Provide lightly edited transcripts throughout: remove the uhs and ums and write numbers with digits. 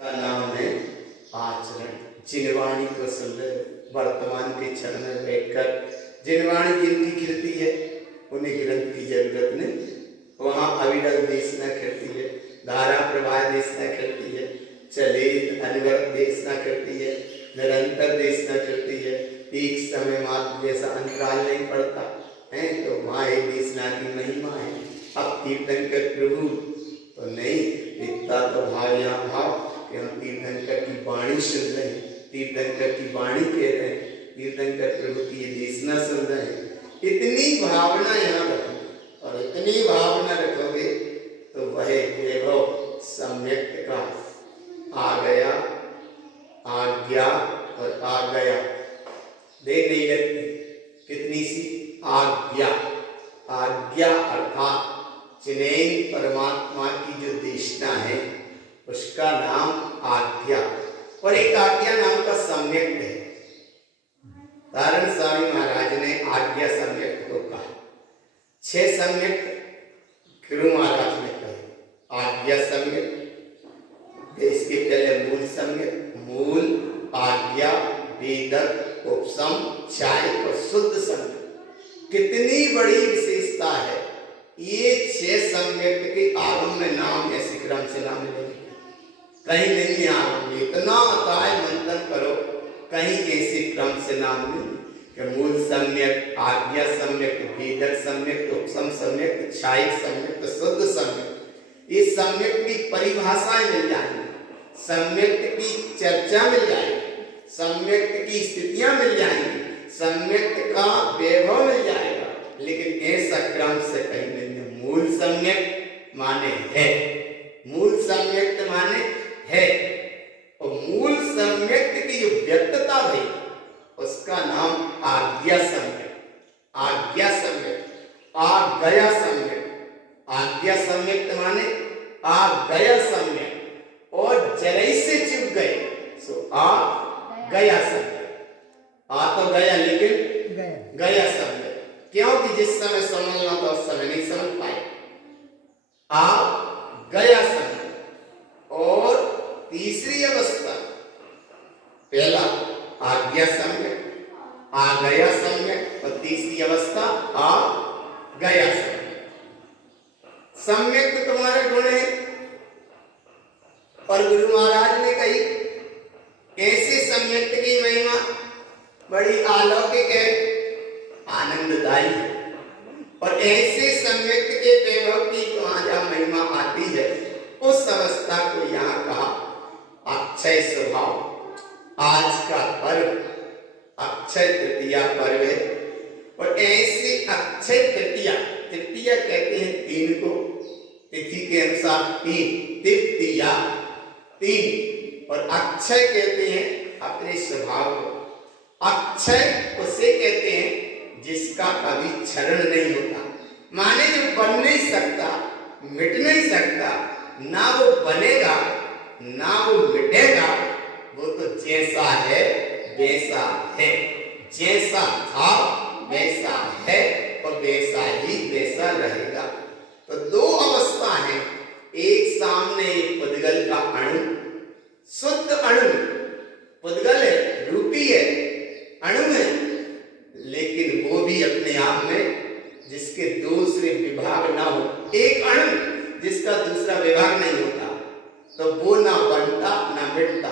का नाम है आचरण। जिनवाणी को सुन रहे वर्तमान के क्षण में बैठकर जिनवाणी जिनकी खिलती है उन्हें ग्रंथ की जरूरत नहीं। वहाँ अविरल देशना करती है, धारा प्रवाह देशना करती है, चले अनवरत देशना करती है, निरंतर देशना करती है। एक समय मात्र जैसा अंतराल नहीं पड़ता है तो वहाँ एक देशना की महिमा है। अब तीर्थंकर प्रभु तो नहीं, इतना तो भाव यहाँ भाव कि हम तीर्थंकर की वाणी सुन रहे हैं, तीर्थंकर की वाणी कह रहे हैं, तीर्थंकर प्रभु की ये देशना सुन रहे हैं। इतनी भावना यहाँ रखो और इतनी भावना रखोगे तो वह वैभव सम्यक का आ गया, आज्ञा और आ गया देख नहीं लगती। कितनी सी आज्ञा, आज्ञा अर्थात चिनेन परमात्मा की जो देशना है उसका नाम आज्ञा, और एक आज्ञा नाम का सम्यक है। नारायण स्वामी महाराज ने आज्ञा सम्यक को कहा। 6 सम्यक गुरु महाराज ने कहे। आज्ञा सम्यक, इसके पहले मूल सम्यक, मूल, आज्ञा, वेदक, उपसम, चाय और शुद्ध सम्यक। कितनी बड़ी विशेषता है। ये 6 सम्यक के आरंभ में नाम ऐसे क्रम से नाम मिलेंगे, कहीं नहीं आरंभ। इतना अताय मंथन करो, कहीं ऐसे क्रम से नाम नहीं कि मूल सम्यक, आज्ञा सम्यक, वेदक सम्यक, उपसम सम्यक, चाय सम्यक, शुद्ध सम्यक। ये सम्यक की परिभाषाएं मिल जाएंगी, सम्यक की चर्चा मिल जाएगी, सम्यक की स्थितियां मिल जाएंगी, सम्यक का वैभव मिल जाएगा, लेकिन ऐसा क्रम से कहीं नहीं। मूल सम्यक माने है, मूल सम्यक माने है, और मूल सम्यक की जो व्यक्तता है उसका नाम आज्ञा सम्यक, आज्ञा सम्यक, आ गया सम्यक। आज्ञा सम्यक माने आ गया सम्यक, और जरई से चुप गए सो आ गया सम्यक। आ तो गया लेकिन गया सम्यक, क्योंकि जिस समय समझना था उस समय नहीं समझ पाए। आ गया सम्यक। और तीसरी अवस्था, पहला आज्ञा सम्यक, आ गया सम्यक, और तीसरी अवस्था आ गया सम्यक। सम्यक तो तुम्हारे गुण है, और गुरु महाराज ने कही ऐसे सम्यक की महिमा बड़ी अलौकिक है, आनंददायी है। और ऐसे सम्यक के वैभव की वहां जहां महिमा आती है उस अवस्था को यहाँ कहा अक्षय स्वभाव। आज का पर्व अक्षय तृतीया पर्व है, और ऐसे अक्षय तृतीया, तृतीया कहते हैं 3 को, तिथि के अनुसार 3 तृतीया 3, और अक्षय कहते हैं अपने स्वभाव को। अक्षय उसे कहते हैं जिसका कभी क्षरण नहीं होता, माने जो बन नहीं सकता, मिट नहीं सकता, ना वो बनेगा ना वो मिटेगा, वो तो जैसा है वैसा है, जैसा था वैसा है और वैसा ही वैसा रहेगा। तो 2 अवस्था है, एक सामने एक पुद्गल का अणु, शुद्ध अणु, पुद्गल है, रूपी है, अणु है, लेकिन वो भी अपने आप में जिसके दूसरे विभाग ना हो, एक अणु जिसका दूसरा विभाग नहीं होता, तो वो ना बनता ना मिटता।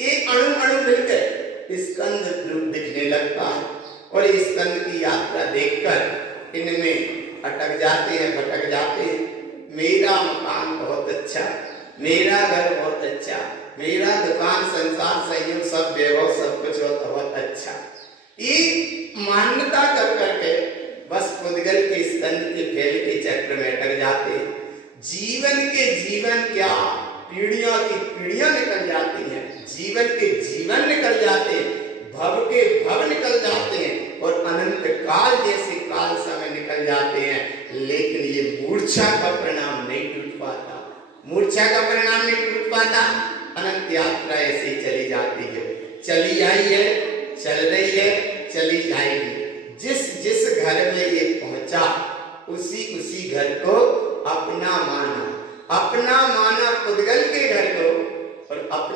एक अणु अणु मिलकर स्कंद रूप दिखने लगता है, और इस स्कंद की यात्रा देखकर इनमें अटक जाते हैं, भटक जाते हैं। मेरा मकान बहुत अच्छा, मेरा घर बहुत अच्छा, मेरा दुकान, संसार, संयोग, सब वैभव, सब कुछ बहुत अच्छा, ये मान्यता कर करके बस पुद्गल के स्कंद के फैल के चक्र में अटक जाते। जीवन के जीवन क्या, पीढ़ियों की पीढ़ियां निकल जाती हैं, जीवन के जीवन निकल जाते हैं, भव के भव निकल जाते हैं, और अनंत काल जैसे काल समय निकल जाते हैं, लेकिन ये मूर्छा का परिणाम नहीं टूट पाता, मूर्छा का परिणाम नहीं टूट पाता। अनंत यात्रा ऐसे चली जाती है, चली आई है, चल रही है, चली जाएगी। जिस जिस घर में ये पहुंचा उसी उसी घर को अपना माना, अपना माना पुद्गल के घर को, और अपना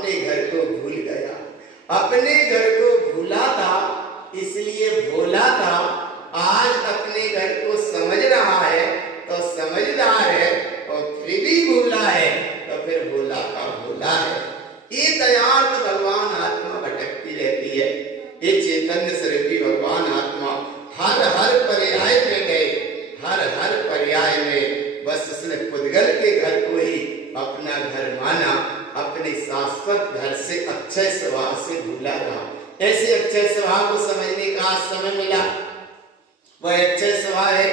अपने घर को भूला था इसलिए भोला था, आज अपने घर को समझ रहा है तो समझदार है, और फिर भी भूला है तो फिर भोला का भोला है। ये दयार्थ भगवान आत्मा भटकती रहती है। ये चैतन्य स्वरूपी भगवान आत्मा हर हर पर्याय में गए, हर हर पर्याय में बस उसने पुद्गल के घर को ही अपना घर माना, अपने शाश्वत घर से अक्षय स्वभाव से भूला रहा। ऐसे अक्षय स्वभाव को समझने का आज समय मिला। वह अक्षय स्वभाव है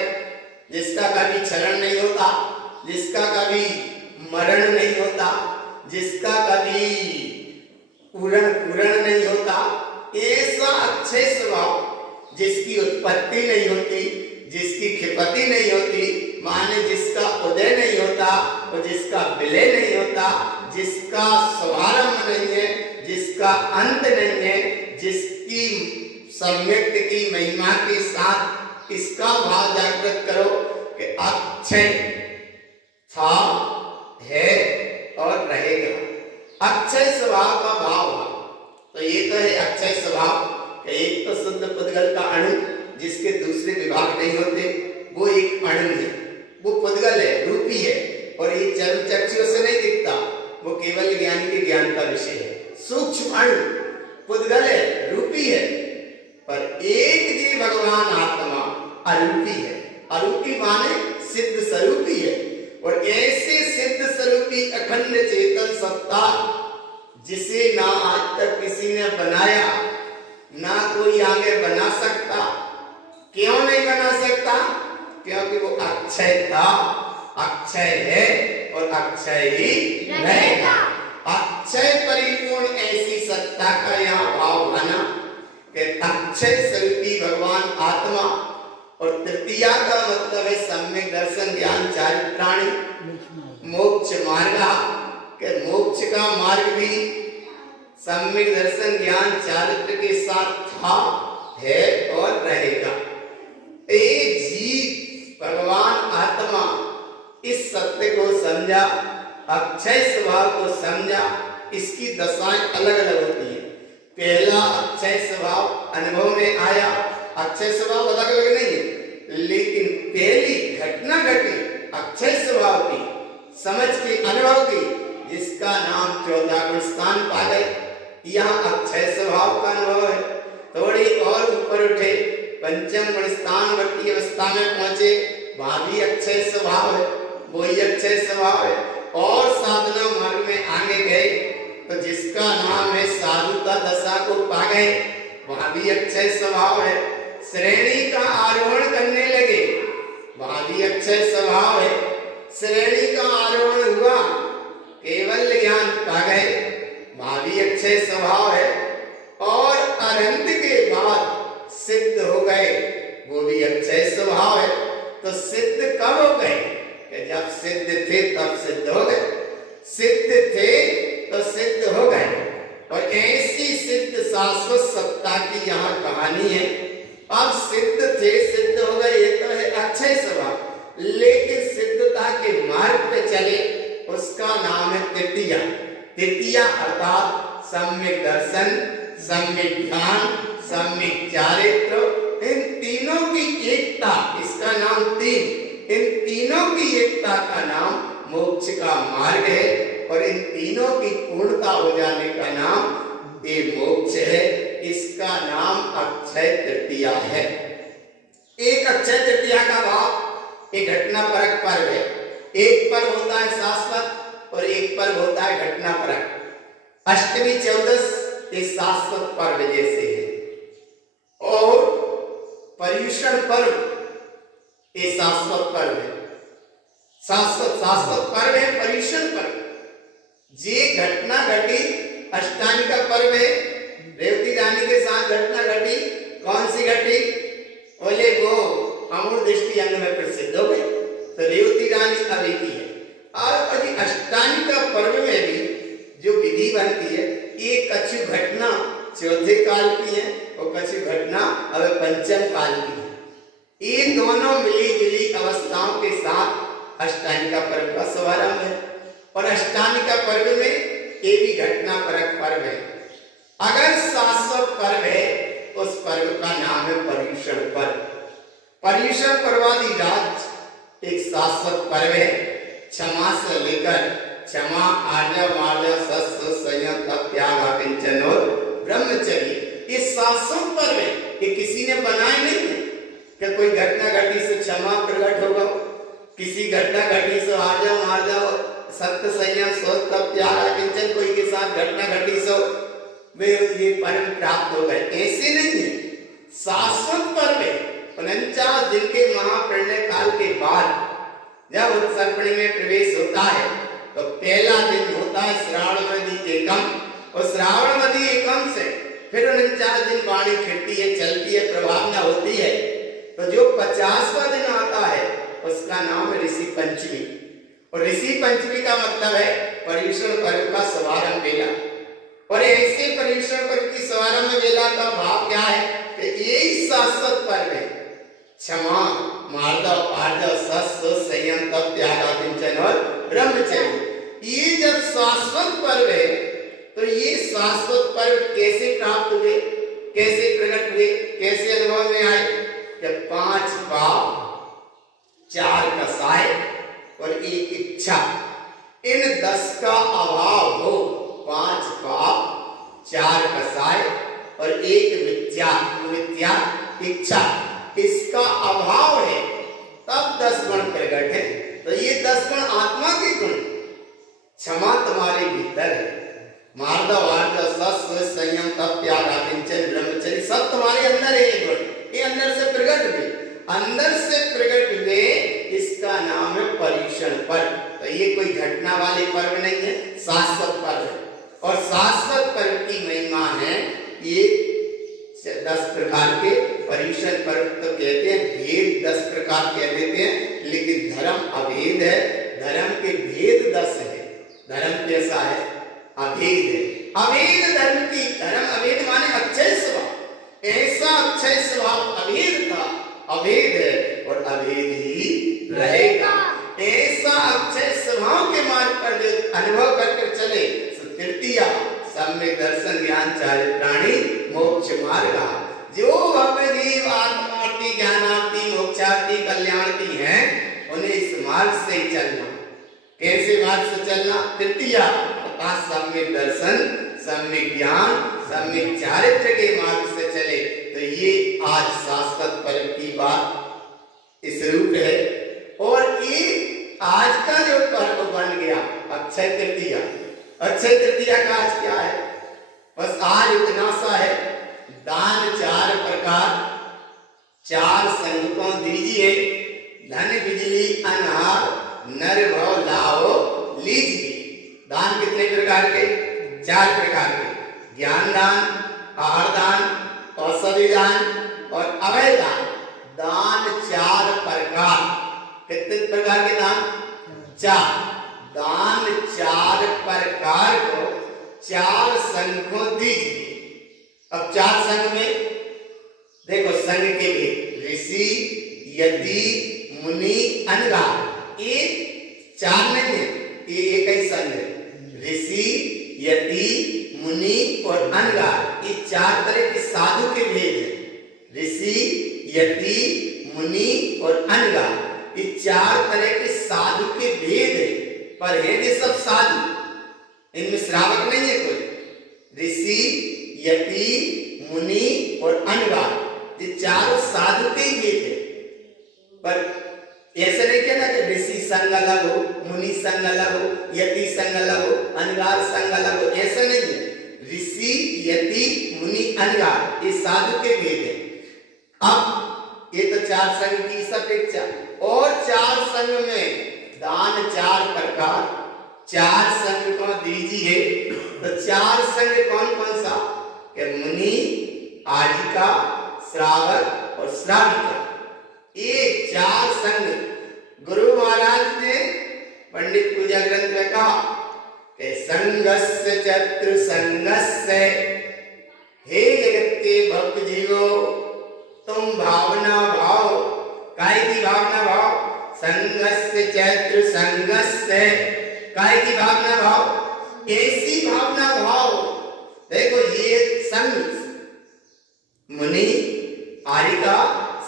जिसका कभी क्षरण नहीं होता, जिसका कभी मरण नहीं होता, जिसका कभी पूर्ण नहीं होता। ऐसा अक्षय स्वभाव जिसकी उत्पत्ति नहीं होती, जिसकी खिपति नहीं होती, माने जिसका उदय नहीं होता और जिसका विलय नहीं होता, जिसका शुभारंभ नहीं है, जिसका अंत नहीं है, जिसकी सम्यक्त की महिमा के साथ इसका भाव जागृत करो कि अक्षय था, है और रहेगा। अक्षय स्वभाव का भाव, तो ये तो है अक्षय स्वभाव। एक तो शुद्ध पुद्गल का अणु जिसके दूसरे विभाग नहीं होते, वो एक अणु है, वो पुद्गल है, रूपी है, और ये चर्म चक्षुओं से नहीं दिखता, वो केवल ज्ञानी के ज्ञान का विषय है। सूक्ष्म अणु पुद्गल है, रूपी है, पर एक जी भगवान आत्मा अरूपी है। अरूपी माने सिद्ध स्वरूपी है, और ऐसे सिद्ध स्वरूपी अखंड चेतन सत्ता जिसे ना आज तक किसी ने बनाया, ना कोई आगे बना सकता। क्यों नहीं बना सकता? क्योंकि वो अक्षय था, अक्षय है और अक्षय ही रहेगा। अक्षय परिपूर्ण ऐसी सत्ता का यहाँ भाव बना कि अक्षय स्वरूपी भगवान आत्मा, और तृतीया का मतलब है सम्यक दर्शन ज्ञान चारित्राणी मोक्ष मार्ग, के मोक्ष का मार्ग भी सम्यक दर्शन ज्ञान चारित्र के साथ था, है और रहेगा। एक जीव भगवान आत्मा इस सत्य को समझा, अक्षय स्वभाव को समझा। इसकी दशाएं अलग अलग होती हैं। पहला अक्षय स्वभाव अनुभव में आया। अक्षय स्वभाव अलग अलग नहीं है, लेकिन पहली घटना घटी अक्षय स्वभाव की, समझ की, अनुभव की, जिसका नाम 14 गुण स्थान पा गए। यह अक्षय स्वभाव का अनुभव है। थोड़ी और ऊपर उठे, पंचम गुण स्थान वर्ती अवस्था में पहुंचे, भावी अक्षय स्वभाव है, वही अक्षय स्वभाव है। और साधना मार्ग में आगे गए तो जिसका नाम है साधुता दशा को पा गए, वहां भी अक्षय स्वभाव है। श्रेणी का आरोहण करने लगे, वहां भी अक्षय स्वभाव है। श्रेणी का आरोहण हुआ, केवल ज्ञान पा गए, वहां भी अक्षय स्वभाव है। और अनंत के बाद सिद्ध हो गए, वो भी अक्षय स्वभाव है। तो सिद्ध कब हो गए? कि जब सिद्ध थे तब सिद्ध हो गए, सिद्ध थे तो सिद्ध हो गए। और ऐसी सिद्ध शाश्वत सत्ता की यहाँ कहानी है। अब सिद्ध थे, सिद्ध हो गए, ये तो है अक्षय स्वभाव। लेकिन सिद्धता के मार्ग पे चले, उसका नाम है तृतीया। तृतीया अर्थात सम्यक दर्शन, सम्यक ध्यान, सम्यक चारित्र, इन तीनों की एकता, इसका नाम तीन। इन तीनों की एकता का नाम मोक्ष का मार्ग है, और इन तीनों की पूर्णता हो जाने का नाम ये मोक्ष है। इसका नाम अक्षय तृतीया है। एक अक्षय तृतीया का भाव एक घटना परक पर्व है। एक पर्व होता है शाश्वत और एक पर्व होता है घटना परक। अष्टमी चौदस ये शाश्वत पर्व जैसे है, और पर्युषण पर्व ये शाश्वत पर्व है। शाश्वत पर्व है पर्युषण पर्व। जे घटना घटी अष्टानी का पर्व है। रेवती रानी के साथ घटना घटी, कौन सी घटी? बोले वो अमूल दृष्टि अंग में प्रसिद्ध हो गई, तो रेवती रानी अभी की है। और अभी अष्टानी का पर्व में भी जो विधि बनती है, ये कछु घटना चौथे काल की है और कछु घटना अब पंचम काल की है। ये दोनों मिली जुली अवस्थाओं के साथ अष्टानी का पर्व का शुभारंभ है। और अष्टानी का पर्व में ये भी घटना परक पर्व है। अगर शाश्वत पर्व है उस पर्व का नाम है पर्युषण पर्व। पर्युषण पर्वादि राज एक शाश्वत पर्व है। क्षमा से लेकर क्षमा, आर्जव, मार्जव, सत्य, संयम, तप, त्याग, अकिंचन और ब्रह्मचर्य, ये शाश्वत पर्व है। ये किसी ने बनाए नहीं है कि कोई घटना घटी से क्षमा प्रकट होगा, किसी घटना घटी से आर्जव, मार्जव, सत्य, संयम, सोच, तप, त्याग, अकिंचन, कोई के साथ घटना घटी सो वे ये पर्व प्राप्त हो गए, ऐसे नहीं है। शाश्वत पर्व है। 49 दिन के महाप्रलय काल के बाद जब उत्सर्पणी में प्रवेश होता है तो पहला दिन होता है श्रावणवदी एकम, और श्रावणवदी एकम से फिर 49 दिन वाणी खिड़ती है, चलती है, प्रभावना होती है। तो जो 50वां दिन आता है उसका नाम है ऋषि पंचमी। और ऋषि पंचमी का मतलब है पर्युषण पर्व का शुभारंभ बेला। और ऐसे पर्युषण पर्व की शुभारंभ बेला का भाव क्या है कि यही शाश्वत पर्व है। क्षमा, मार्दव, आर्जव, सत्य, संयम, तप, त्याग, अकिंचन और ब्रह्मचर्य, ये जब शाश्वत पर्व है तो ये शाश्वत पर्व कैसे प्राप्त हुए, कैसे प्रकट हुए, कैसे अनुभव में आए कि 5 पाप, 4 कसाय और 1 इच्छा, इन 10 का अभाव हो। 5 पाप, 4 कसाय और 1 मिथ्या इच्छा, इसका अभाव है तब 10 गुण प्रकट है। तो ये 10 गुण आत्मा के गुण। क्षमा तुम्हारे भीतर है, मार्दव, आर्जव, सत्य, संयम, तप, त्याग, अकिंचन, ब्रह्मचर्य, सब तुम्हारे अंदर है। ये गुण ये अंदर से प्रकट हुए, अंदर से प्रकट हुए, इसका नाम है पर्युषण पर्व। तो ये कोई घटना वाले पर्व नहीं है, शाश्वत पर्व है। और शाश्वत पर्व की महिमा है ये 10 प्रकार के पर्युषण पर्व तो कहते हैं, भेद 10 प्रकार कह देते हैं, लेकिन धर्म अभेद है। धर्म के भेद 10 है। धर्म कैसा है? अभेद है। अभेद धर्म की, धर्म अभेद माने अक्षय स्वभाव। ऐसा अक्षय स्वभाव अभेद था, अभेद है और अभेद ही रहेगा। ऐसा अक्षय स्वभाव के मार्ग पर जो अनुभव करके चले, तृतीया सम्यक दर्शन, ज्ञान, चारित्राणि, मोक्ष मार्ग, जो भव्य जीव आत्मार्थी, ज्ञानार्थी, मोक्षार्थी, कल्याणार्थी हैं, उन्हें इस मार्ग से ही चलना। कैसे मार्ग से चलना? तृतीया अर्थात सम्यक दर्शन, सम्यक ज्ञान, सम्यक चारित्र के मार्ग से चले। तो ये आज शाश्वत पर्व की बात इस रूप है। और ये आज का जो पर्व बन गया अक्षय तृतीया। अक्षय तृतीया का आज क्या है? बस आज इतना सा है, दान 4 प्रकार, 4 संगों दीजिए, धन, बिजली, अनार, नर भव लाओ लीजिए। दान कितने प्रकार के? 4 प्रकार के। ज्ञान दान, आहार दान, औषधि दान और अभय दान। दान 4 प्रकार। कितने प्रकार के दान? 4। दान 4 प्रकार को 4 संघ को दीजिए। अब 4 संघ में देखो, संघ के लिए ऋषि, यति, मुनि, अनगार, ये 4 नहीं है, ये एक ही संघ है। ऋषि, यति, मुनि और अनगार, ये 4 तरह के साधु के भेद है। ऋषि, यति, मुनि और अनगार, ये 4 तरह के साधु के भेद है। पर है ये सब साधु, इनमें श्रावक नहीं है कोई। ऋषि, यति, मुनि और अनगार, ये 4 साधु के ही भेद है। पर ऐसा नहीं कहना कि ऋषि संघ अलग हो, मुनि संघ अलग हो, यति संघ अलग हो, अनगार संघ अलग हो, ऐसा नहीं है। ऋषि, यति, मुनि, अनगार, ये साधु के भेद है। अब ये तो 4 संघ की अपेक्षा, और 4 संघ में दान 4 प्रकार, 4 संघ को दीजिए। तो 4 संघ कौन कौन सा? कि मुनि, आजीविका, श्रावक और श्राविका, ये 4 संघ। गुरु महाराज ने पंडित पूजा ग्रंथ में कहा कि संगस्य चतुर संगस्य, हे जगत के भक्त जीवो, तुम भावना भाव, काय की भावना भाव? संगस्य चैत्र संगस्य, काय की भावना भाव? ऐसी भावना भाव। देखो ये संग मुनि, आरिका,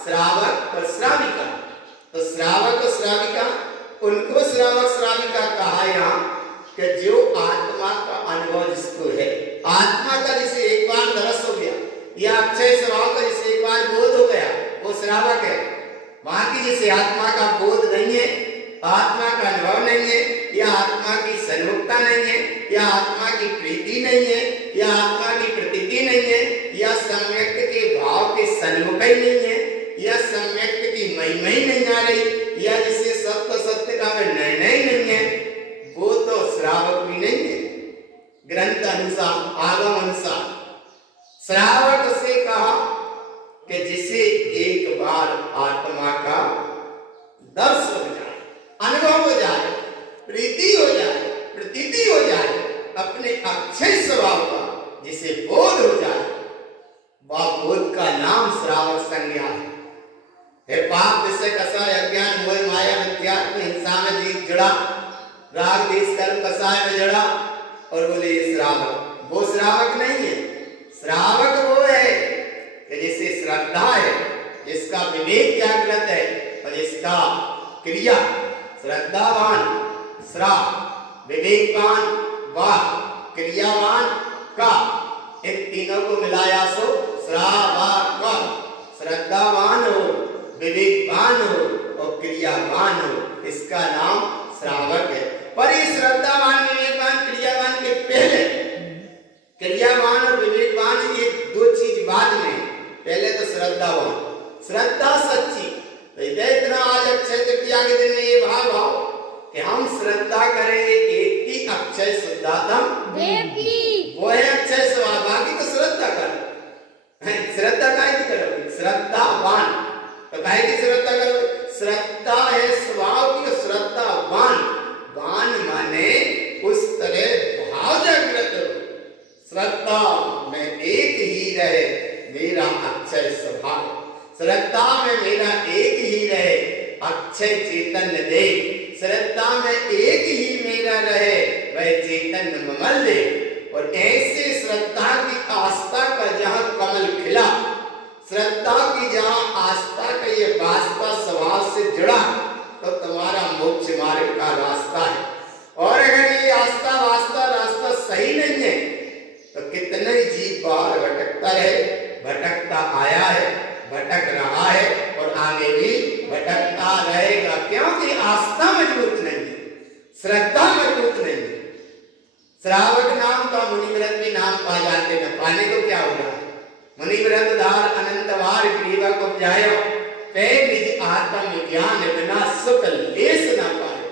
श्रावक और श्राविका। तो श्रावक और श्राविका, उनको श्रावक श्राविका कहा यहाँ कि जो आत्मा का अनुभव जिसको है, आत्मा का जिसे एक बार दरस हो गया या अक्षय स्वभाव का जिसे एक बार बोध हो गया, वो श्रावक है। बाकी जिसे आत्मा का बोध नहीं है, आत्मा का अनुभव नहीं है, या आत्मा की सन्मुखता नहीं है, या आत्मा की प्रीति नहीं है, या आत्मा की प्रतीति नहीं है, या सम्यक्त के भाव के सन्मुख ही नहीं है, या सम्यक्त की महिमा ही नहीं आ रही, या जिसे सत्य सत्य का निर्णय नहीं है, वो तो श्रावक भी नहीं है। ग्रंथ अनुसार, आगम अनुसार श्रावक से कहा कि जिसे एक बार आत्मा का दर्श हो जाए, अनुभव हो जाए, प्रीति हो जाए, प्रतीति हो जाए, अपने अक्षय स्वभाव का जिसे बोध हो जाए, वह बोध का नाम श्रावक संज्ञा है। पाप विषय कषाय अज्ञान मोह माया अध्यात्म हिंसा में जीव जड़ा, राग देश कर्म कषाय में जड़ा, और बोले श्रावक। वो श्रावक नहीं है। श्रावक वो है कि जिसे श्रद्धा है, जिसका विवेक जागृत है, और जिसका क्रिया श्रद्धावान श्राव, विवेकवान वाह, क्रियावान का, इन तीनों को मिलाया सो श्रावक। श्रद्धावान हो, विवेकवान हो और क्रियावान हो, इसका नाम श्रावक है। पर ये श्रद्धावान, विवेकवान, क्रियावान के पहले, क्रियावान और विवेकवान ये दो चीज बाद में, पहले तो श्रद्धावान। श्रद्धा सच्ची, इतना आज अक्षय तृतीया के दिन में ये भाव आओ कि हम श्रद्धा करेंगे एक ही अक्षय शुद्धात्म देव की, वो है अक्षय स्वभाव। बाकी तो श्रद्धा करो, श्रद्धा काहे की करोगे? श्रद्धावान तो काहे की श्रद्धा करोगे? श्रद्धा है स्वभाव की, श्रद्धावान, वान माने उस तरह भाव जागृत हो, श्रद्धा में एक ही रहे मेरा अक्षय स्वभाव, श्रद्धा में मेरा एक ही रहे अक्षय चैतन्य देव, श्रद्धा में एक ही मेरा रहे वह चैतन्य ममल देव। और ऐसे श्रद्धा की आस्था का जहाँ कमल खिला, श्रद्धा की जहाँ आस्था का ये वास्ता स्वभाव से जुड़ा, तो तुम्हारा मोक्ष मार्ग का रास्ता है। और अगर ये आस्था वास्ता रास्ता सही नहीं है, तो कितने जीव बाहर भटकता रहे, भटकता आया है, भटक रहा है और आगे भी भटकता रहेगा, क्योंकि आस्था मजबूत नहीं है, श्रद्धा मजबूत नहीं है। श्रावक नाम का मुनिव्रत भी नाम पा जाते न, पाने को क्या हो रहा है? मुनिव्रत धार अनंतवार ग्रीवा को जायो, पे निज आत्म ज्ञान बिना सुख लेस ना पाए।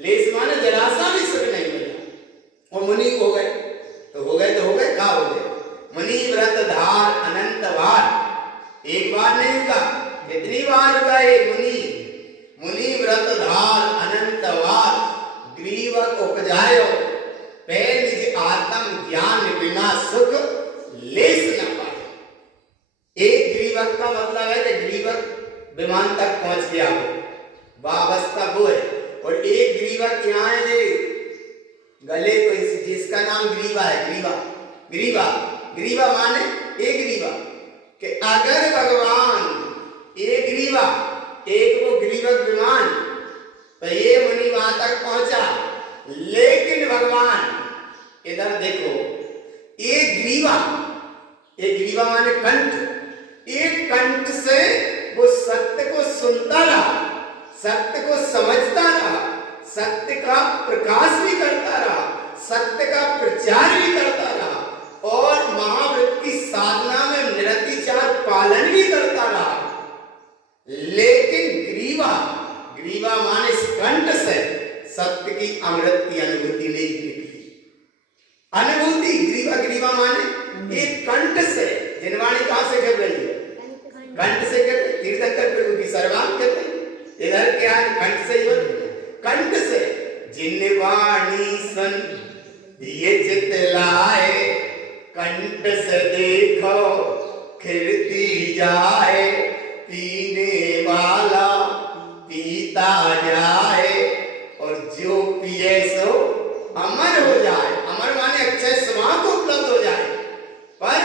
लेस माने जरा सा भी सुख नहीं मिला। और मुनि हो गए तो हो गए, तो हो गए, क्या हो गए? मुनिव्रत धार अनंतवार, एक बार नहीं हुआ, कितनी बार हुआ ये मुनि व्रत धार अनंतवार ग्रीवक उपजायो, पे निज आत्म ज्ञान बिना सुख लेस न पाए। एक ग्रीवक का मतलब है कि ग्रीवक विमान तक पहुंच गया हो, वह अवस्था वो है। और एक ग्रीवक यहाँ है गले को, जिसका नाम ग्रीवा है, ग्रीवा माने एक ग्रीवा, कि अगर भगवान एक ग्रीवा, एक वो ग्रीवक विमान, तो ये मुनि वहां तक पहुंचा। लेकिन भगवान इधर देखो, एक ग्रीवा माने कंठ, एक कंठ से वो सत्य को सुनता रहा, सत्य को समझता रहा, सत्य का प्रकाश भी करता रहा, सत्य का प्रचार भी करता रहा, और महाव्रत की साधना में निरतिचार पालन भी करता रहा। लेकिन ग्रीवा माने कंठ से सत्य की अमृत की अनुभूति नहीं निकली। अनुभूति ग्रीवा माने एक कंठ से, जिनवाणी कहां से कर रही है? कंठ से कर, तीर्थंकर प्रभु की सर्वांग कहते हैं। इधर क्या है? कंठ से ही, कंठ से जिनवाणी सन ये चित लाए, कंठ से देखो खिलती जाए, पीने वाला पीता जाए, और जो पिए सो अमर हो जाए। अमर माने अक्षय स्वभाव को उपलब्ध हो जाए। पर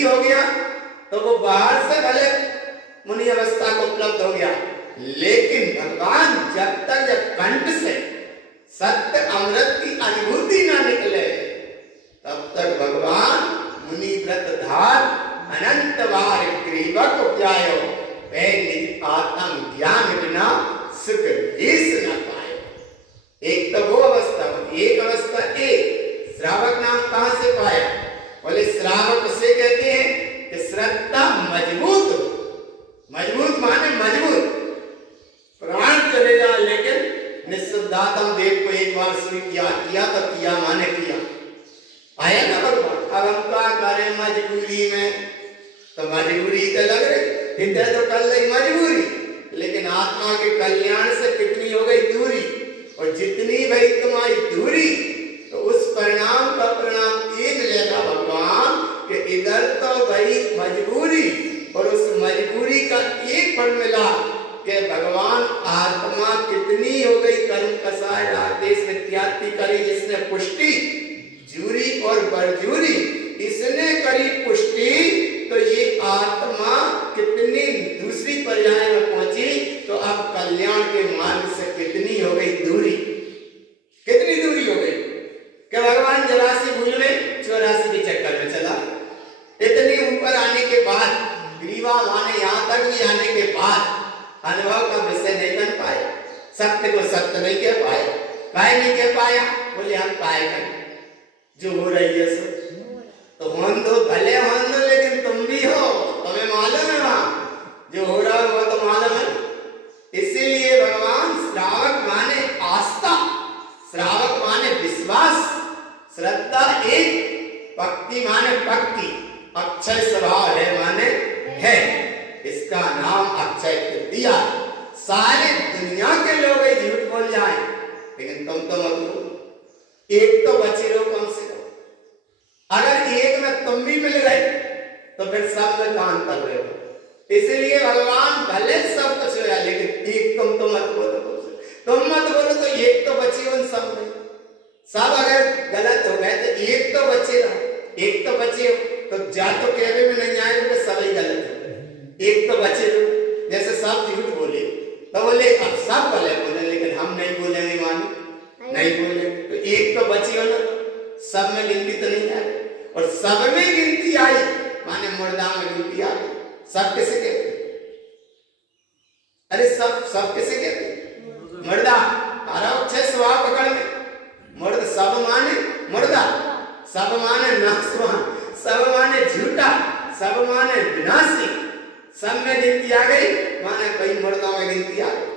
मुनि हो गया तो वो बाहर से भले मुनि अवस्था को उपलब्ध हो गया, लेकिन भगवान जब तक जब कंठ से सत्य अमृत की अनुभूति ना निकले तब तक भगवान मुनि व्रत धार अनंत बार ग्रीवक उपजायो वे निज आत्म ज्ञान बिना सुख ईस न पाए। एक तो वो अवस्था, एक अवस्था एक श्रावक नाम कहां से पाया? बोले श्रावक उसे कहते हैं कि श्रद्धा मजबूत, मजबूत माने मजबूत, प्राण चले जा लेकिन निःशब्दात्म देव को एक बार स्वीकार किया तो किया माने किया। आया ना भगवान। अब हम क्या करें मजबूरी में, तो मजबूरी तो लग रही, हृदय तो कर रही मजबूरी, लेकिन आत्मा के कल्याण से कितनी हो गई दूरी, और जितनी भाई तुम्हारी दूरी तो उस परिणाम का परिणाम ये मिलेगा भगवान कि इधर तो भाई मजबूरी, और उस मजबूरी का एक फल मिला कि भगवान आत्मा कितनी हो गई कर्म कसाय रादेश इत्यादि करी, जिसने पुष्टि जूरी और बरजूरी इसने करी पुष्टि, तो ये आत्मा कितनी दूसरी पर्याय में पहुंची, तो अब कल्याण के मार्ग से कितनी हो गई दूरी, कितनी दूरी हो गई कि भगवान जरा सी भूल में 84 के चक्कर में चला। इतनी ऊपर आने के बाद, ग्रीवा माने यहाँ तक भी आने के बाद अनुभव का विषय नहीं बन पाया, सत्य को सत्य नहीं कह पाया। काय नहीं कह पाया? बोले हम काय करें, जो हो रही है सो तो होन दो, भले होन दो, लेकिन तुम भी हो, तुम्हें मालूम है वहां जो हो रहा है वो तो मालूम है। इसीलिए भगवान श्रावक माने आस्था, श्रावक माने विश्वास, श्रद्धा एक, भक्ति माने भक्ति, अक्षय स्वभाव है माने है, इसका नाम अक्षय तृतीया। सारे दुनिया के लोग झूठ बोल जाए लेकिन तुम तो मत बोलो, एक तो बचे रहो कम से कम। अगर एक में तुम भी मिल गए तो फिर सब में कान कर रहे हो। इसलिए भगवान भले सब कुछ हो जाए लेकिन एक तुम तो मत बोलो, तुम मत बोलो तो एक तो बचे उन सब में। सब अगर गलत हो गए तो एक तो बचे रहो, एक तो बचे हो, तो जा तो कहने में नहीं आए तो सभी गलत हो, एक तो बचे रहो। जैसे सब झूठ बोले तो बोले अब सब भले बोले लेकिन हम नहीं बोलेंगे, मानो नहीं बोले, तो एक तो बची हो ना, तो सब में गिनती तो नहीं आई, और सब में गिनती आई माने मुर्दा में गिनती आई। सब किसे कहते? अरे सब किसे कहते? मुर्दा। आरा अच्छे स्वभाव पकड़ में मुर्द, सब माने मुर्दा, सब माने नासवान, सब माने झूठा, सब माने विनाशी, सब में गिनती आ गई माने कई मुर्दा में गिनती आ गई।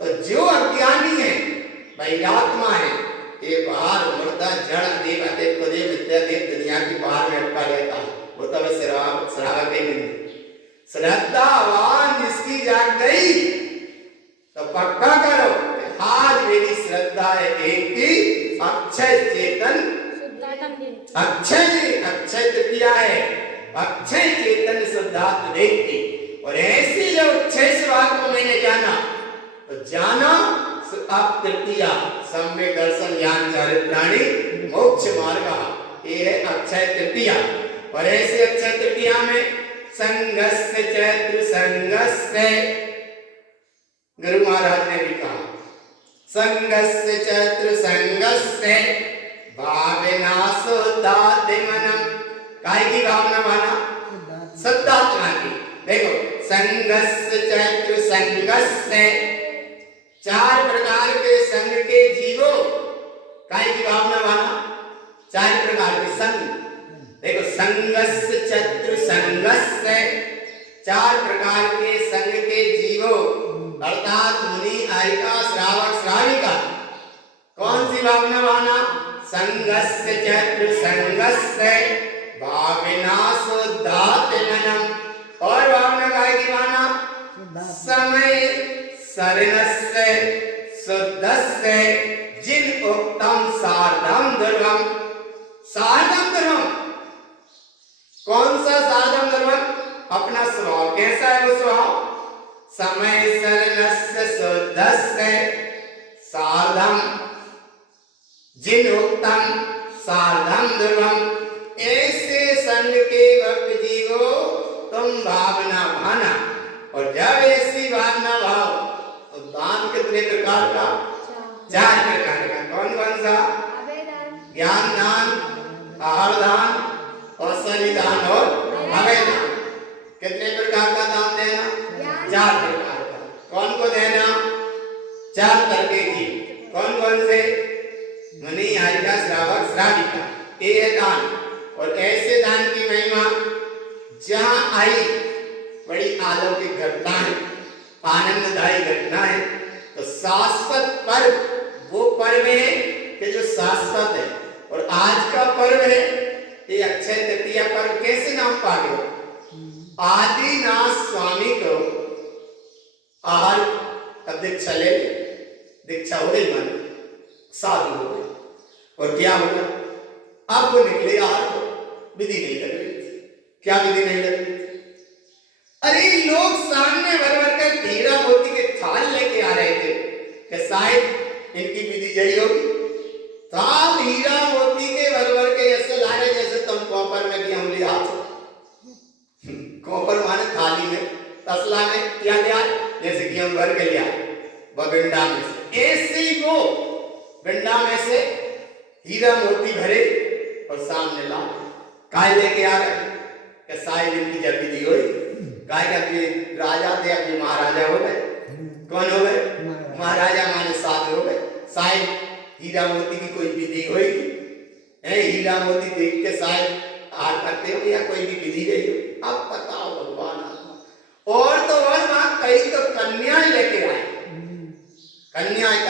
तो जो अज्ञानी है भाई आत्मा है, ये बाहर मुर्दा जड़ देव अदेव को देव विद्या देव दुनिया की बाहर में अटका रहता है, वो तब श्रावक नहीं। श्रद्धावान जिसकी जाग गई तो पक्का करो आज मेरी श्रद्धा है एक की अक्षय चेतन, अक्षय तृतीया है, अक्षय चेतन शुद्धात्म देव की। और ऐसी जो अक्षय स्वभाव को मैंने जाना तो जाना अब तृतीया सम्यक दर्शन ज्ञान चारित्राणि मोक्ष मार्ग, ये है अक्षय तृतीया। और ऐसे अक्षय तृतीया में संगस्य चैत्र संगस्य, गुरु महाराज ने भी कहा संगस्य चैत्र संगस्य भावनासो दाते मनम, काय की भावना माना? सत्तात्मा की। देखो संगस्य चैत्र संगस्य, चार प्रकार के संग के जीवो, काय की भावना माना? चार प्रकार के संग। देखो संगस्य चैत्र संगस्य, चार प्रकार के संग के जीवो अर्थात मुनि आयिका श्रावक श्राविका। कौन सी भावना माना? संगस्य चैत्र संगस्य भावनासो दाते मनम, और भावना काय की माना? समय शरणस्य शुद्धस्य जिन उक्तम सार्धम धर्मम। सार्धम धर्मम कौन सा सार्धम धर्मम? अपना स्वभाव कैसा है वो स्वभाव? समय शरणस्य शुद्धस्य सार्धम जिन उक्तम सार्धम धर्मम। ऐसे संग के भक्त हो तुम भावना भाना। और जब ऐसी भावना भाव तो दान कितने प्रकार का? 4 प्रकार का। कौन कौन सा? ज्ञान दान, आहार दान, औषधि दान और अभय दान। कितने प्रकार का दान देना? 4 प्रकार का। कौन को देना? 4 तरह की। कौन कौन से? मुनि, आर्या, श्रावक, श्राविका। ये है दान। और ऐसे दान की महिमा जहां आई बड़ी अलौकिक घटनाएं, आनंददायी घटनाएं। तो शाश्वत पर्व वो पर्व है कि जो शाश्वत है। और आज का पर्व है ये अक्षय तृतीया पर्व। कैसे नाम पा गए? आदिनाथ स्वामी को आहार का दीक्षा ले, दीक्षा हो गई, मन साधु हो गए। और क्या होगा? अब वो निकले आहार को, विधि नहीं लग रही थी। क्या विधि नहीं लग रही थी? अरे लोग सामने भर भर कर हीरा मोती के थाल लेके आ रहे थे कि शायद इनकी विधि जड़ी होगी। थाल हीरा मोती के भर भर के ऐसे ला रहे जैसे तुम कॉपर में भी हम ले आते। कॉपर माने थाली में, तसला में क्या लिया? जैसे कि हम भर के लिया गंडा में से, ऐसे ही वो गंडा में से हीरा मोती भरे और सामने ला। काय लेके आ रहे? शायद इनकी जब विधि हुई। काय का राजा थे, अभी महाराजा हो गए। कौन हो गए? महाराजा माने साधु हो गए। शायद हीरा मोती की कोई विधि होगी। हीरा मोती देख के शायद आहार करते हो या कोई भी विधि रही हो। अब बताओ भगवान। और तो और वहां कई तो कन्याएं लेके आए। कन्याएं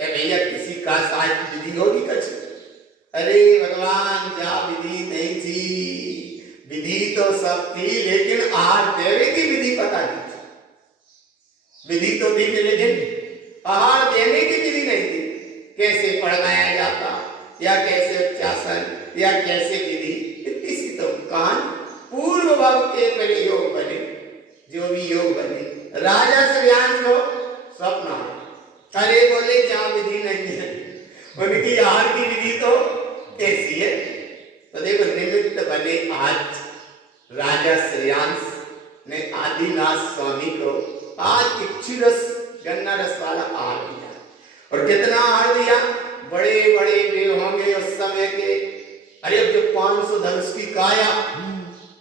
भैया किसी का शायद विधि होगी कछ। अरे भगवान, क्या विधि नहीं थी। विधि तो सब थी, लेकिन आहार देने की विधि पता नहीं थी। विधि तो थी लेकिन आहार देने की विधि नहीं थी। कैसे पढ़ाया जाता या कैसे उच्चासन या कैसे विधि, इतनी सी तो कहानी। पूर्व भाव के बड़े योग बने, जो भी योग बने। राजा श्रेयांश को स्वप्न। अरे बोले क्या विधि नहीं है, उनकी आहार की विधि तो कैसी है। तो देखो निमित्त बने आज राजा श्रेयांश ने आदिनाथ स्वामी को आज इच्छु रस, गन्ना रस वाला आहार दिया। और कितना आहार दिया? बड़े बड़े देव होंगे उस समय के। अरे अब जो 500 धनुष की काया,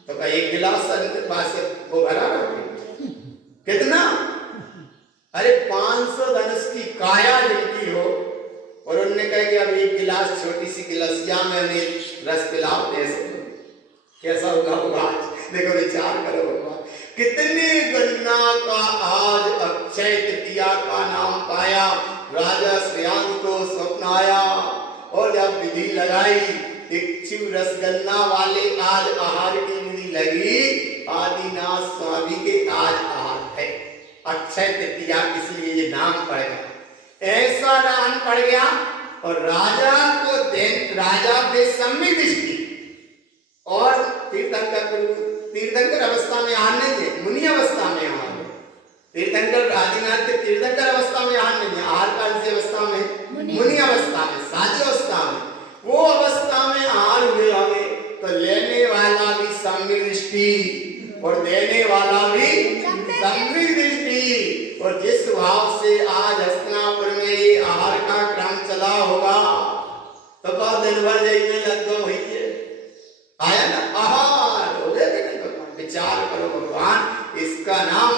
तो का एक गिलास पास वो भरा रहा। कितना? अरे 500 धनुष की काया जिनकी हो, और उन्होंने कहा कि अब एक गिलास, छोटी सी गिलासिया में रस पिलाओ, कैसा होगा होगा? देखो विचार करो भगवान, कितने गन्ना का आज अक्षय तृतीया का नाम पाया। राजा श्रेयांश को स्वप्न आया और जब विधि लगाई, इच्छु रस गन्ना वाले आज आहार की विधि लगी। आदिनाथ स्वामी के आज आहार है अक्षय तृतीया, इसलिए ये नाम पड़ गया। ऐसा नाम पड़ गया। और राजा को राजा पे सम्मित दृष्टि और तीर्थंकर अवस्था में आने थे, मुनि अवस्था में आने। तीर्थंकर आदिनाथ के तीर्थंकर अवस्था में आने थे, आहार काल से अवस्था में, मुनि अवस्था में, साधु अवस्था में। वो अवस्था में आहार हुए होंगे तो लेने वाला भी सम्मित दृष्टि और देने वाला भी सम्मित दृष्टि। और जिस भाव से आज हस्तिनापुर में ये आहार का क्रम चला होगा, तो बहुत दिन भर जाइए लग गो भैया आया ना आहार हो गया। भगवान विचार करो भगवान, इसका नाम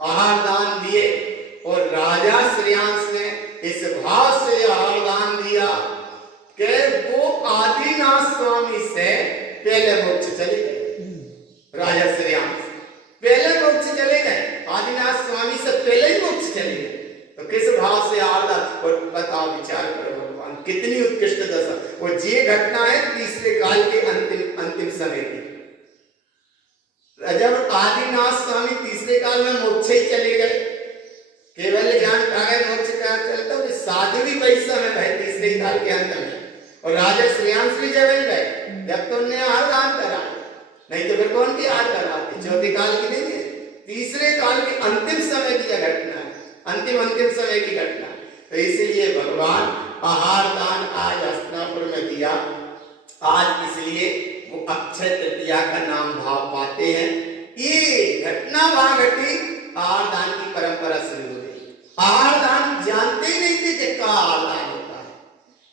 आहार दान दिए। और राजा श्रेयांश ने इस भाव से आहार दान दिया कि वो आदिनाथ स्वामी से पहले मोक्ष चले गए। राजा श्रेयांश पहले मोक्ष चले गए, आदिनाथ स्वामी से पहले ही मोक्ष चले गए। तो किस भाव से आहार दान। और बताओ विचार करो भगवान, कितनी उत्कृष्ट दशा। और ये घटना है तीसरे काल के अंतिम समय की। जब आदिनाथ स्वामी तीसरे काल में मोक्ष ही चले गए, केवल ज्ञान प्रागत मोक्ष का चलता है। साधु भी पैसा में गए तीसरे काल के अंत में। और राजा श्रेयांश भी जब गए, जब तो उन्हें आहार दान करा, नहीं तो फिर कौन की आहार कराते? चौथे काल की नहीं है, तीसरे काल के अंतिम समय की घटना है, अंतिम समय की घटना। तो इसीलिए भगवान आहार दान आज हस्तिनापुर में दिया। आज इसलिए वो अक्षय तृतीया का नाम भाव पाते हैं। ये घटना वहां घटी, आहार दान की परंपरा शुरू हो गई। आहार दान जानते ही नहीं थे कि क्या आहार दान होता है,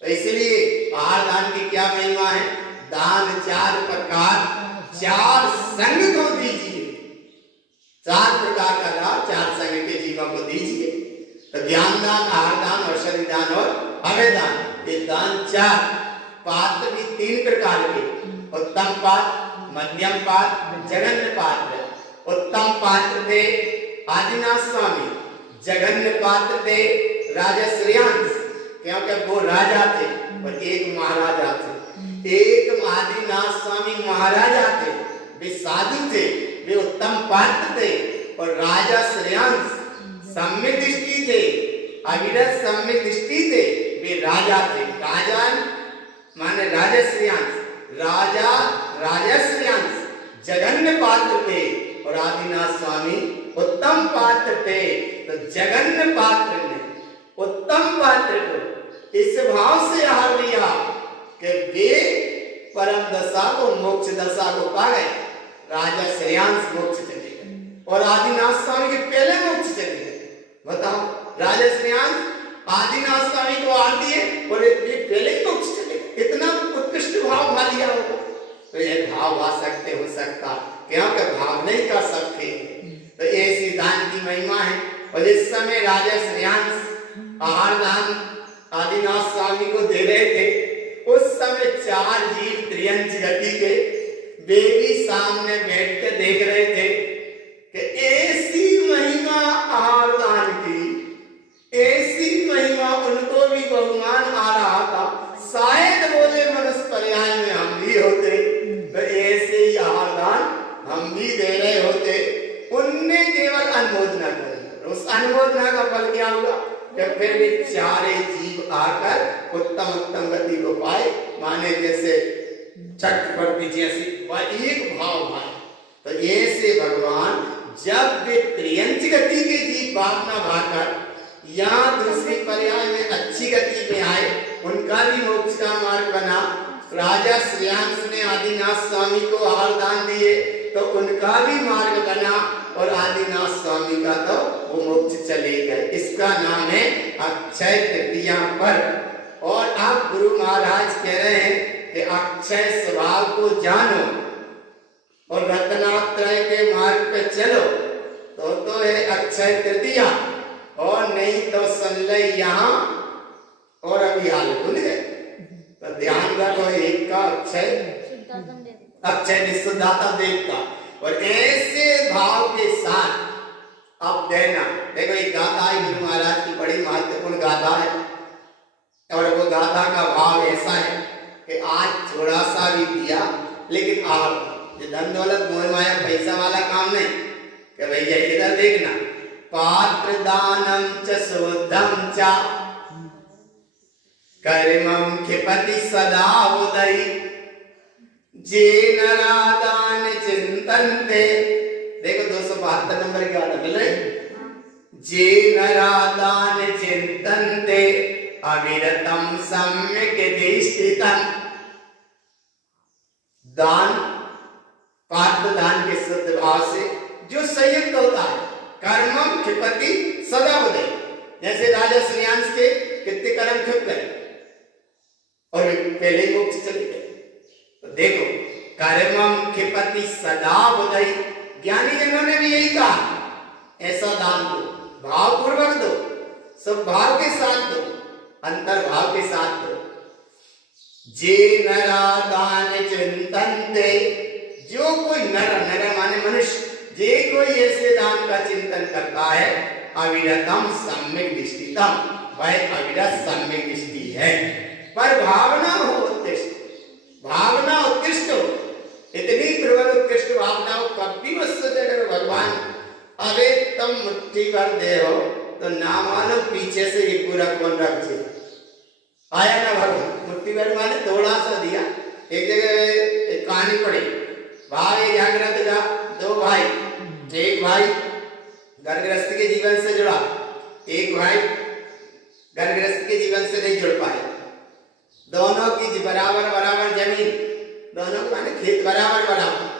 तो इसलिए आहार दान की क्या महिमा है। दान 4 प्रकार, 4 संग को दीजिए, 4 प्रकार का दान 4 संग के जीवों को दीजिए। तो ज्ञान दान, आहार दान, औषधि दान और अभय दान, ये दान 4। पात्र भी 3 प्रकार के, उत्तम पात्र, मध्यम पात्र, जघन्य पात्र। उत्तम पात्र थे आदिनाथ स्वामी, जघन्य पात्र थे राजा श्रेयांश, क्योंकि वो राजा थे और एक महाराजा थे। एक आदिनाथ स्वामी महाराजा थे, वे साधु थे, वे उत्तम पात्र थे। और राजा श्रेयांश सम्यक दृष्टि थे, अविरत सम्यक दृष्टि थे, वे राजा थे। राजा माने राजा श्रेयांश, राजा राजा श्रेयांश जघन्य पात्र थे और आदिनाथ स्वामी उत्तम पात्र थे। तो जघन्य पात्र ने उत्तम पात्र को इस भाव से आहार लिया कि वे परम दशा को, मोक्ष दशा को पा गए। राजा श्रेयांश मोक्ष चले गए और आदिनाथ स्वामी के पहले मोक्ष चले गए। बताओ, राजा श्रेयांश आदिनाथ स्वामी को आहार दिए और ये पहले मोक्ष चले गए। इतना उत्कृष्ट भाव भा लिया होगा, तो यह भाव आ सकते हो सकता, क्योंकि भाव नहीं कर सकते। तो ऐसी दान की महिमा है। और जिस समय राजा श्रेयांश आहार दान आदिनाथ स्वामी को दे रहे थे, उस समय 4 जीव त्रियंच गति के वे भी सामने बैठ के देख रहे थे कि ऐसी महिमा आहार दान की, ऐसी महिमा उनको भी बहुमान आ रहा था। शायद बोले मनुष्य पर्याय में हम भी होते, तो ऐसे ही आहार दान हम भी दे रहे होते। उनने केवल अनुमोदना करी, उस अनुमोदना का फल क्या हुआ कि फिर भी 4 जीव आकर उत्तम उत्तम गति को पाए। माने जैसे चक्रवर्ती जैसी एक भाव भाई। तो ऐसे भगवान जब वे त्रियंच गति के जीव भावना भाकर यहाँ दूसरी पर्याय में अच्छी गति में आए, उनका भी मोक्ष का मार्ग बना। राजा श्रेयांश ने आदिनाथ स्वामी को आहार दान दिए तो उनका भी मार्ग बना और आदिनाथ स्वामी का तो वो मोक्ष चले गए। इसका नाम है अक्षय तृतीया पर्व। और आप गुरु महाराज कह रहे हैं कि अक्षय स्वभाव को जानो और रत्नात्रय के मार्ग पे चलो, तो है अक्षय तृतीया। और नहीं तो सुन ले यहाँ और अभी हाल भूल गए। तो ध्यान रखो, एक का अक्षय निःशुद्धाता देव का। और ऐसे भाव के साथ अब देना। देखो एक गाथा है, गुरु महाराज की बड़ी महत्वपूर्ण गाथा है। और वो गाथा का भाव ऐसा है कि आज थोड़ा सा भी दिया, लेकिन आप धन दौलत मोह माया पैसा वाला काम नहीं कि भैया इधर देखना। पात्र दानम च शुद्धम च कर्मं क्षिपति सदा उदयि जे नरादान चिंतन्ते। देखो 272 नंबर की गाथा मिल रही। जे नरादान चिंतन्ते अविरतम सम्यक दृष्टितम्। दान, पात्र दान के शुद्ध भाव से जो संयुक्त होता है, कर्मम क्षिपति सदा उदयि। जैसे राजा श्रेयांश के कितने कर्म क्षिप गए और पहले मोक्ष चले गए। तो देखो, कर्मम क्षिपति सदा उदयि। ज्ञानी जनों ने भी यही कहा, ऐसा दान दो, भाव पूर्वक दो, सब भाव के साथ दो, अंतर भाव के साथ दो। जे नरा दान चिंतन्ते। जो कोई नर माने मनुष्य, जे कोई ऐसे दान का चिंतन करता है, अविरतम सम्यक दृष्टितम, वह अविरत सम्यक दृष्टि है। पर भावना हो उत्कृष्ट, भावना उत्कृष्ट हो, इतनी प्रबल उत्कृष्ट भावना हो, कभी वस्तुतः भगवान अरे तुम मुट्ठी भर दे हो तो ना मानो पीछे से ये पूरा कौन रख दे। आया ना भगवान, मुट्ठी भर माने थोड़ा सा दिया। एक जगह एक कहानी पड़ी, भाई जागृत का 2 भाई, एक भाई गर्भगृहस्थ के जीवन से जुड़ा, एक भाई गर्भगृहस्थ के जीवन से नहीं जुड़ पाए। दोनों की बराबर बराबर जमीन, दोनों माने खेत बराबर बराबर।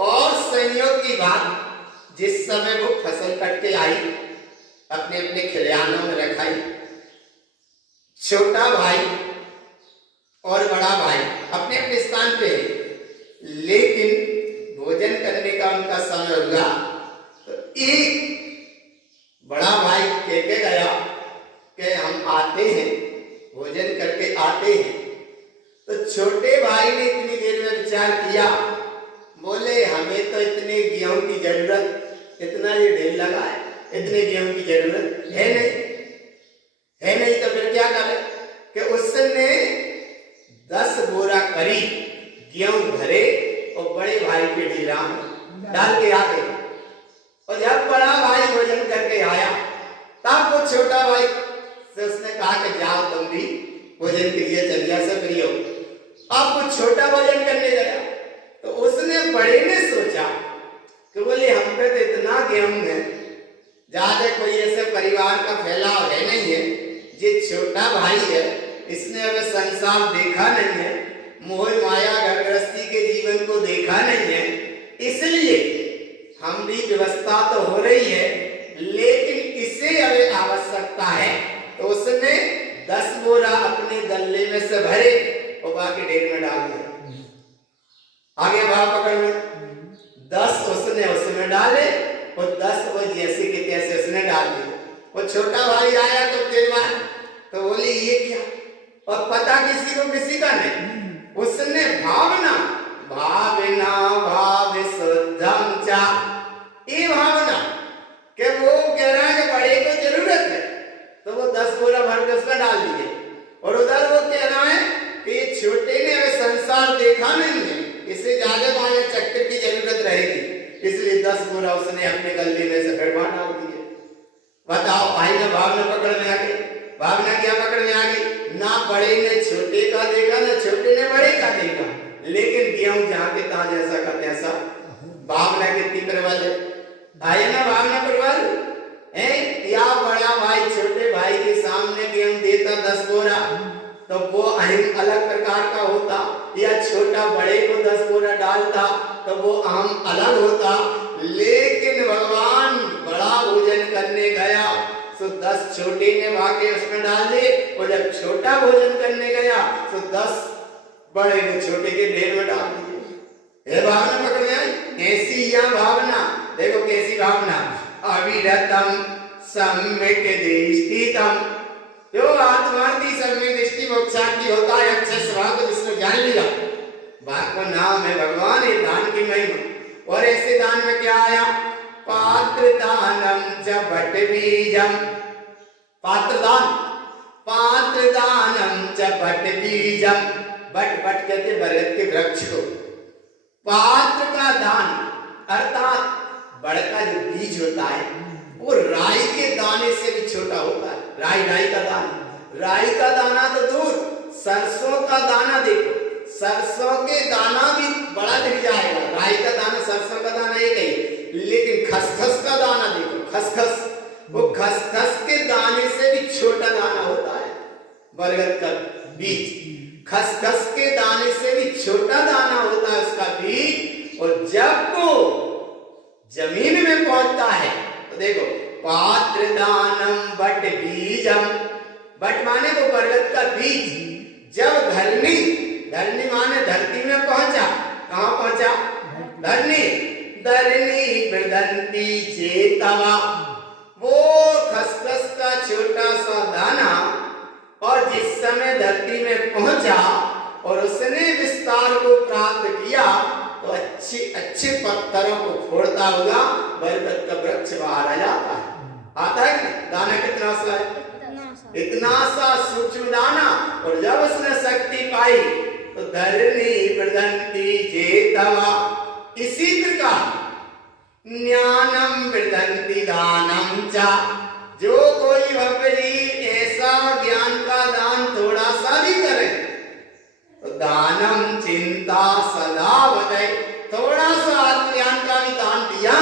और संयोग की बात, जिस समय वो फसल कट के आई अपने अपने खलिहानों में रखाई, छोटा भाई और बड़ा भाई अपने अपने स्थान पे, लेकिन भोजन करने का उनका समय हुआ तो एक बड़ा भाई कह के गया कि हम आते हैं, भोजन करके आते हैं। तो छोटे भाई ने इतनी देर में विचार किया, बोले हमें तो इतने गेहूं की जरूरत, इतना ये ढेर लगा है, इतने गेहूं की जरूरत है नहीं, तो फिर क्या करें कि उसने 10 बोरा करीब गेहूं भरे और बड़े भाई के ढीला में डाल के आ गए। और जब बड़ा भाई भोजन करके आया तब वो छोटा भाई से उसने कहा कि जाओ तुम भी भोजन के लिए चल जा, सब फ्री हो। अब वो छोटा भोजन करने गया तो उसने बड़े ने सोचा कि बोले हम पे तो इतना गेहूं है, ज्यादा कोई ऐसे परिवार का फैलाव है नहीं है, ये छोटा भाई है, इसने अब संसार देखा नहीं है, मोह माया घर गृहस्थी के जीवन को देखा नहीं है, इसलिए हम भी व्यवस्था तो हो रही है लेकिन इसे अब आवश्यकता है। तो उसने 10 बोरा अपने गल्ले में से भरे और बाकी ढेर में डाल दिया। आगे भाव पकड़ में 10 उसने उसमें डाले और 10 वो जैसे के तैसे उसने डाल दिए। वो छोटा भाई आया तो फिर तो बोली ये क्या, और पता किसी को किसी का नहीं। उसने भावना भाव शुद्धम चा, ये भावना कि वो कह रहा है कि बड़े को जरूरत है तो वो 10 बोरा भर के उसका डाल दिए, और उधर वो कह रहा है कि ये छोटे ने हमें संसार देखा नहीं है, इसे ज्यादा माया चक्कर की जरूरत रहेगी, इसलिए 10 बोरा उसने अपने गले में से फिर डाल दिए। बताओ भाई ने भावना पकड़ में आ गई, भावना क्या पकड़ में आ गई, ना बड़े ने छोटे का देखा ना छोटे ने बड़े का देखा, लेकिन गेहूं जहां के तहां जैसा का तैसा। भावना कितनी प्रबल है, आए ना भावना प्रबल है। या बड़ा भाई छोटे भाई के सामने गेहूं देता 10 बोरा तो वो अहम अलग प्रकार का होता, या छोटा बड़े को 10 बोरा डालता तो वो अहम अलग होता। लेकिन भगवान बड़ा भोजन करने गया तो 10 छोटे ने भागे उसमें डाल दिए, और जब छोटा भोजन करने गया तो 10 बड़े ने छोटे के ढेर में डाल दिए। ये भावना पकड़ में आई, ऐसी यह भावना देखो कैसी भावना, अविरतम सम्यक दृष्टितम, जो आत्मा की सम्यक दृष्टि मोक्षार्थी होता है, अच्छे स्वभाव को जिसने जान लिया, बात को नाम है भगवान, ये दान की महिमा। और ऐसे दान में क्या आया, पात्र दानम च बट बीजम, पात्रदान, पात्र दानम च बट बीजम, बट कहते बरगद के वृक्ष को, पात्र का दान अर्थात बड़ का जो बीज होता है वो राई के दाने से भी छोटा होता है। राई का दाना, राई का दाना तो दूर, सरसों का दाना देखो, सरसों के दाना भी बड़ा दिख जाएगा, राई का दाना सरसों का दाना एक ही, लेकिन खसखस का दाना देखो, खसखस, वो खसखस के दाने से भी छोटा दाना होता है बरगद का बीज, खसखस के दाने से भी छोटा दाना होता है उसका बीज। और जब वो जमीन में पहुंचता है तो देखो, पात्र दानम बट बीजम, बट माने वो बरगद का बीज, जब धरनी, धरनी माने धरती में पहुंचा, कहां पहुंचा, धरनी, धरनी बृदंती चेतवा, वो खसखस का छोटा सा दाना, और जिस समय धरती में पहुंचा और उसने विस्तार को प्राप्त किया तो अच्छे अच्छे पत्थरों को फोड़ता हुआ बरगद का वृक्ष बाहर आ जाता है। आता है कि दाना कितना सा है, इतना सा सूक्ष्म दाना, और जब उसने शक्ति पाई तो धरनी बृदंती चेतवा। इसी प्रकार ज्ञानम बृदंती दानम चा, जो कोई भव्य जीव ऐसा ज्ञान का दान थोड़ा सा भी करे तो दानम चिंता सदा बदे, थोड़ा सा आत्मज्ञान का भी दान दिया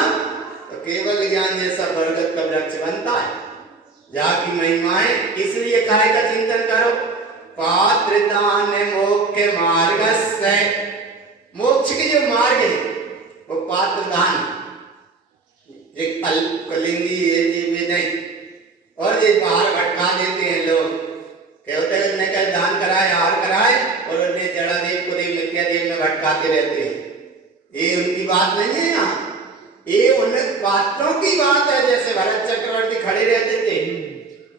तो केवल ज्ञान जैसा बरगद का वृक्ष बनता है। जाकी महिमाएं, इसलिए काय का चिंतन करो, पात्र दान मोक्ष मार्ग से, मोक्ष के जो मार्ग है वो पात्र दान, एक कलिंगी ये नहीं, और ये बाहर भटका देते हैं लोग, कहते हैं उन्हें कहीं दान कराए आहार कराए और उन्हें जड़ा देव कुदेव मिथ्या देव में भटकाते रहते हैं। ये उनकी बात नहीं है यहाँ, ये उन पात्रों की बात है। जैसे भरत चक्रवर्ती खड़े रहते थे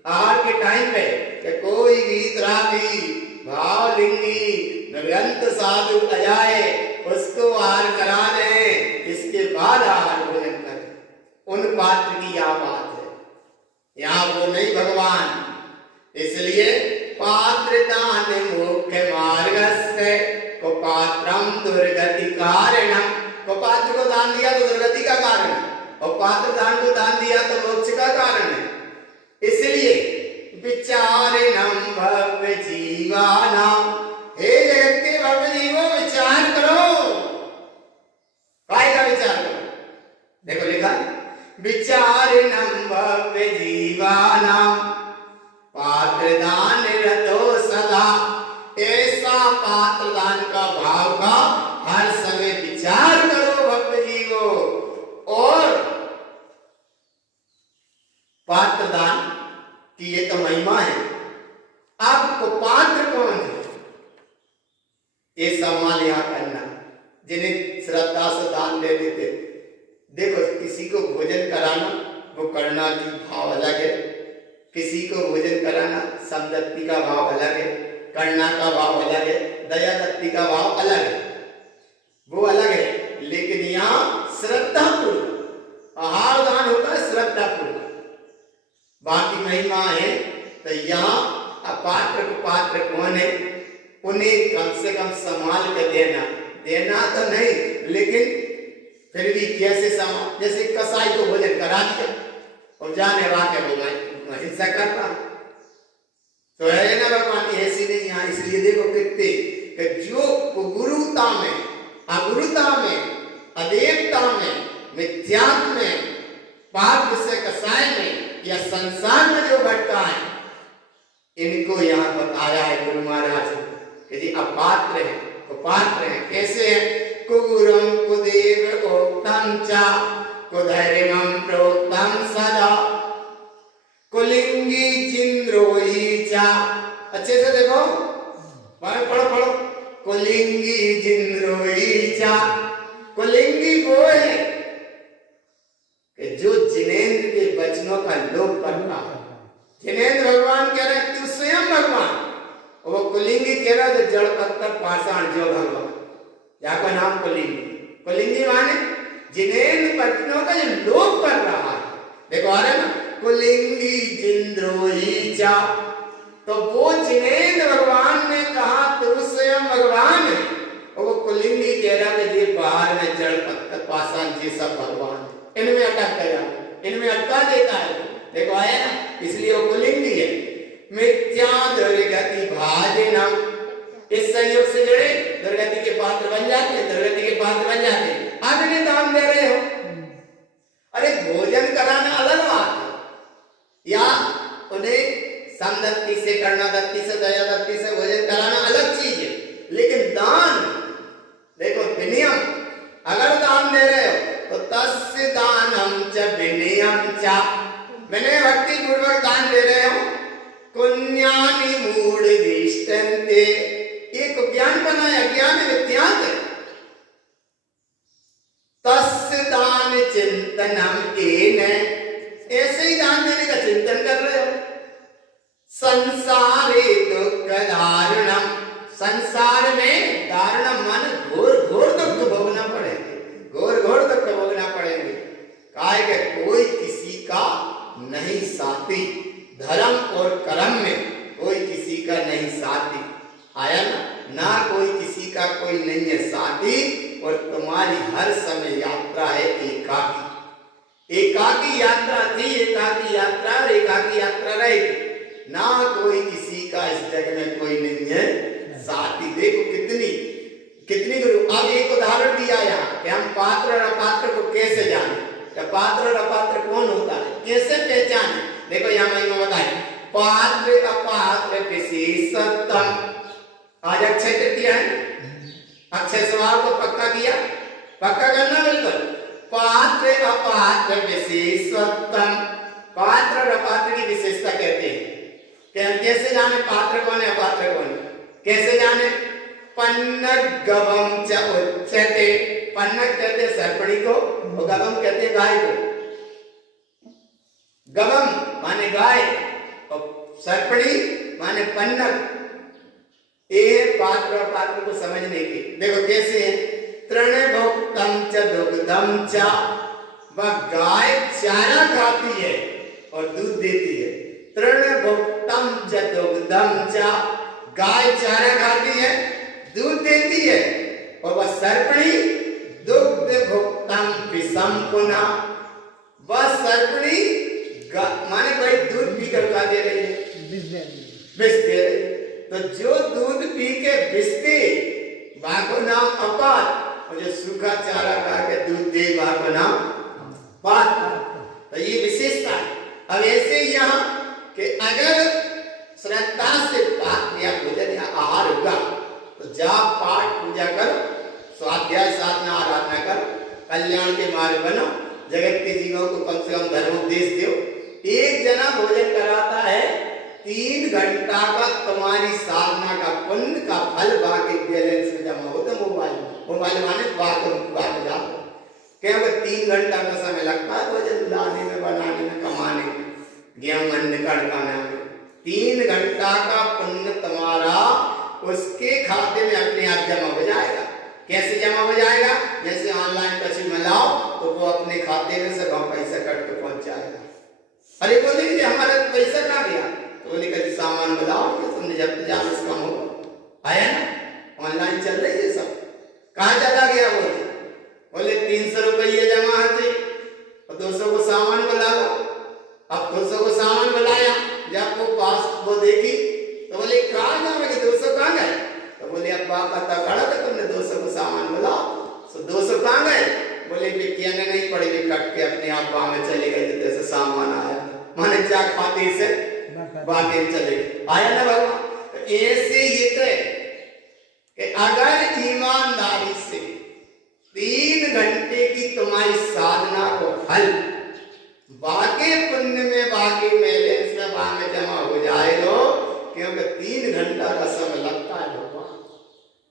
आहार के टाइम पे कि कोई गीत रागी भावलिंगी ग्रंथ साधु अजाए उसको आहार करा दें, इसके बाद आहार भोजन करें। उन पात्र की यह बात है, यहाँ वो नहीं भगवान। इसलिए पात्र दान मुख्य मार्ग से को पात्रम दुर्गति कारणम, को पात्र को दान दिया तो दुर्गति का कारण है, और पात्र दान को दान दिया तो मोक्ष का कारण है। इसलिए विचारणम भव्य जीवानाम, हे जगत के भव्य जीवो विचार करो। काय का विचार करो? देखो लिखा विचारणम भव्य जीवानाम पात्र दान रतो सदा, ऐसा पात्र दान का भाव का हर समय विचार करो भव्य जीवो। और पात्र दान की ये तो महिमा है। आपको पात्र कौन है ये सवाल यहाँ करना, जिन्हें श्रद्धा से दान दे देते। देखो किसी को भोजन कराना वो करना की भाव अलग है, किसी को भोजन कराना समदत्ति का भाव अलग है, करना का भाव अलग है, दया दत्ति का भाव अलग है, वो अलग है। लेकिन यहाँ श्रद्धापूर्वक आहार दान होता है, श्रद्धापूर्वक। बाकी महिमा है तो यहाँ अपात्र को पात्र कौन है, उन्हें कम से कम संभाल कर देना, देना तो नहीं लेकिन फिर भी कैसे संभाल। जैसे कसाई को भोजन करा दिया और जाने वाके वो हिंसा करता तो है ना भगवान की ऐसी नहीं यहाँ। इसलिए देखो कितने जो गुरुता में, अगुरुता में, अदेवता में, मिथ्यात्व में, पाप से कसाय में या संसार में जो भटका है, इनको यहाँ बताया है गुरु महाराज यदि अपात्र है तो पात्र है। कैसे है? कुगुरम कुदेव ओक्तम चा कुधर्मम प्रोक्तम सदा कुलिंगी जिन्द्रोही चा। अच्छे से देखो, पढ़ो। कुलिंगी जिन्द्रोही चा, कुलिंगी वो है कि जो जिनेंद्र के वचनों का लोप करता है। जिनेंद्र भगवान कह रहे तू स्वयं भगवान, और वो कुलिंगी कह रहा जो जड़ पत्थर पाषाण जो भगवान, का नाम कुलिंगी। कुलिंगी माने जिनेंद्र वचनों का जो लोप कर रहा है। देखो आ रहे ना, कुलिंगी जिन्द्रोही चा, तो वो जिनेंद्र भगवान ने कहा तू स्वयं भगवान है, और वो कुलिंगी कह रहा है ये बाहर में जड़ पत्थर पाषाण ये सब भगवान, इनमें अटक गया, इनमें अटका देता है। देखो आया ना, इसलिए वो कुलिंगी है। मिथ्या दुर्गति भाजनम, इस संयोग से जुड़े दुर्गति के पात्र बन जाते हैं, दुर्गति के पात्र बन जाते हैं। आप इन्हें दान दे रहे हो, अरे भोजन कराना अलग बात है, या उन्हें समदत्ति से, कर्णादत्ति से, दया दत्ति से भोजन कराना अलग चीज है। लेकिन दान देखो विनियम, अगर दान दे रहे हो तो तस्य दानम च विनियम च, मैंने भक्ति पूर्वक दान दे रहे हो। पुण्यानि मूढ़ दिष्टन्ते, एक ज्ञान बनाया, ज्ञान विद्यांत है। तस्य दान चिंतनम एन, ऐसे ही दान देने का चिंतन कर रहे हो। संसारे दुख दारुणम, संसार में दारुणम मन घोर घोर दुख भोगना पड़ेंगे, घोर घोर दुख भोगना पड़ेंगे। काहे के कोई किसी का नहीं साथी, धर्म और कर्म में कोई किसी का नहीं साथी। आया ना कोई किसी का कोई नहीं है साथी, और तुम्हारी हर समय यात्रा है एकाकी। एकाकी यात्रा थी, एकाकी यात्रा और एकाकी यात्रा रहेगी। ना कोई किसी का इस जगह में कोई नहीं है साथी। देखो कितनी गुरु। अब एक उदाहरण दिया यहाँ कि हम पात्र और अपात्र को कैसे जाने, तो पात्र और अपात्र कौन होता है, कैसे पहचाने। देखो यहाँ महिमा बताए, पात्र अपात्र विशेषतम। आज अक्षय तृतीया है, अक्षय स्वभाव को पक्का किया, पक्का करना बिल्कुल। पात्र अपात्र विशेषत्वम, पात्र और अपात्र की विशेषता कहते हैं कि हम कैसे जाने पात्र कौन है अपात्र कौन है, कैसे जाने? पन्नग गवम च उच्यते, पन्नग कहते हैं सर्पणी को और गवम कहते हैं गाय को। गवम माने गाय और सर्पणी माने पन्नग। ये पात्र और पात्र को समझने की देखो कैसे है। तृणभुक्तम च दुग्धम च, वह गाय चारा खाती है और दूध देती है। तृणभुक्तम च दुग्धम च, गाय चारा खाती है दूध देती है। और वह सर्पणी दुग्ध भुक्तम विषम पुना, वह सर्पणी माने कोई दूध पी कर खा दे रही है, विष दे रही। तो जो दूध पी के बिस्ती वहां को नाम अपात, और जो सूखा चारा खा के दूध दे वहां को नाम पात। तो ये विशेषता है। अब ऐसे यहाँ कि अगर श्रद्धा से पाठ या भोजन या आहार होगा तो जाप पाठ पूजा करो, स्वाध्याय साधना आराधना करो, कल्याण के मार्ग बनो, जगत के जीवों को कम से कम धर्मोपदेश दो। एक जना भोजन कराता है 3 घंटा का तुम्हारी साधना का पुण्य का फल बाकी बैलेंस में जमा होता। मोबाइल माने बात जाओ क्योंकि 3 घंटा का समय लगता है भोजन लाने में, बनाने में, कमाने में, गेहूं अन्न कड़काने में। 3 घंटा का पुण्य तुम्हारा उसके खाते में अपने आप जमा हो जाएगा। कैसे जमा हो जाएगा? जैसे ऑनलाइन पशु मिलाओ तो वो अपने खाते में से पैसा कट के पहुंच जाएगा। अरे बोले कि हमारा तो पैसा कहाँ गया? तो बोले कभी सामान मिलाओ कि तुमने जब जान इसका होगा आया ना, ऑनलाइन चल रही है सब। कहाँ चला गया? बोले 300 रुपये जमा है और 200 को सामान मिला लो। अब 200 को सामान मिलाया, जब वो पास वो देखी तो बोले कहाँ जाओगे, 200 कहाँ गए? तो बोले अब पता कड़ा था तुमने 200 को सामान मिला, तो 200 कहाँ गए? बोले विज्ञान नहीं पड़ी, कट के अपने आप वहां में चले गए जैसे सामान आया, माने क्या खाते से बाकी चले गए। आया ना भगवान? ऐसे ये तो कि अगर ईमानदारी से 3 घंटे की तुम्हारी साधना को फल बाकी पुण्य में, बाकी बैलेंस में वहां में जमा हो जाएगा, क्योंकि 3 घंटा का समय लगता है भगवान।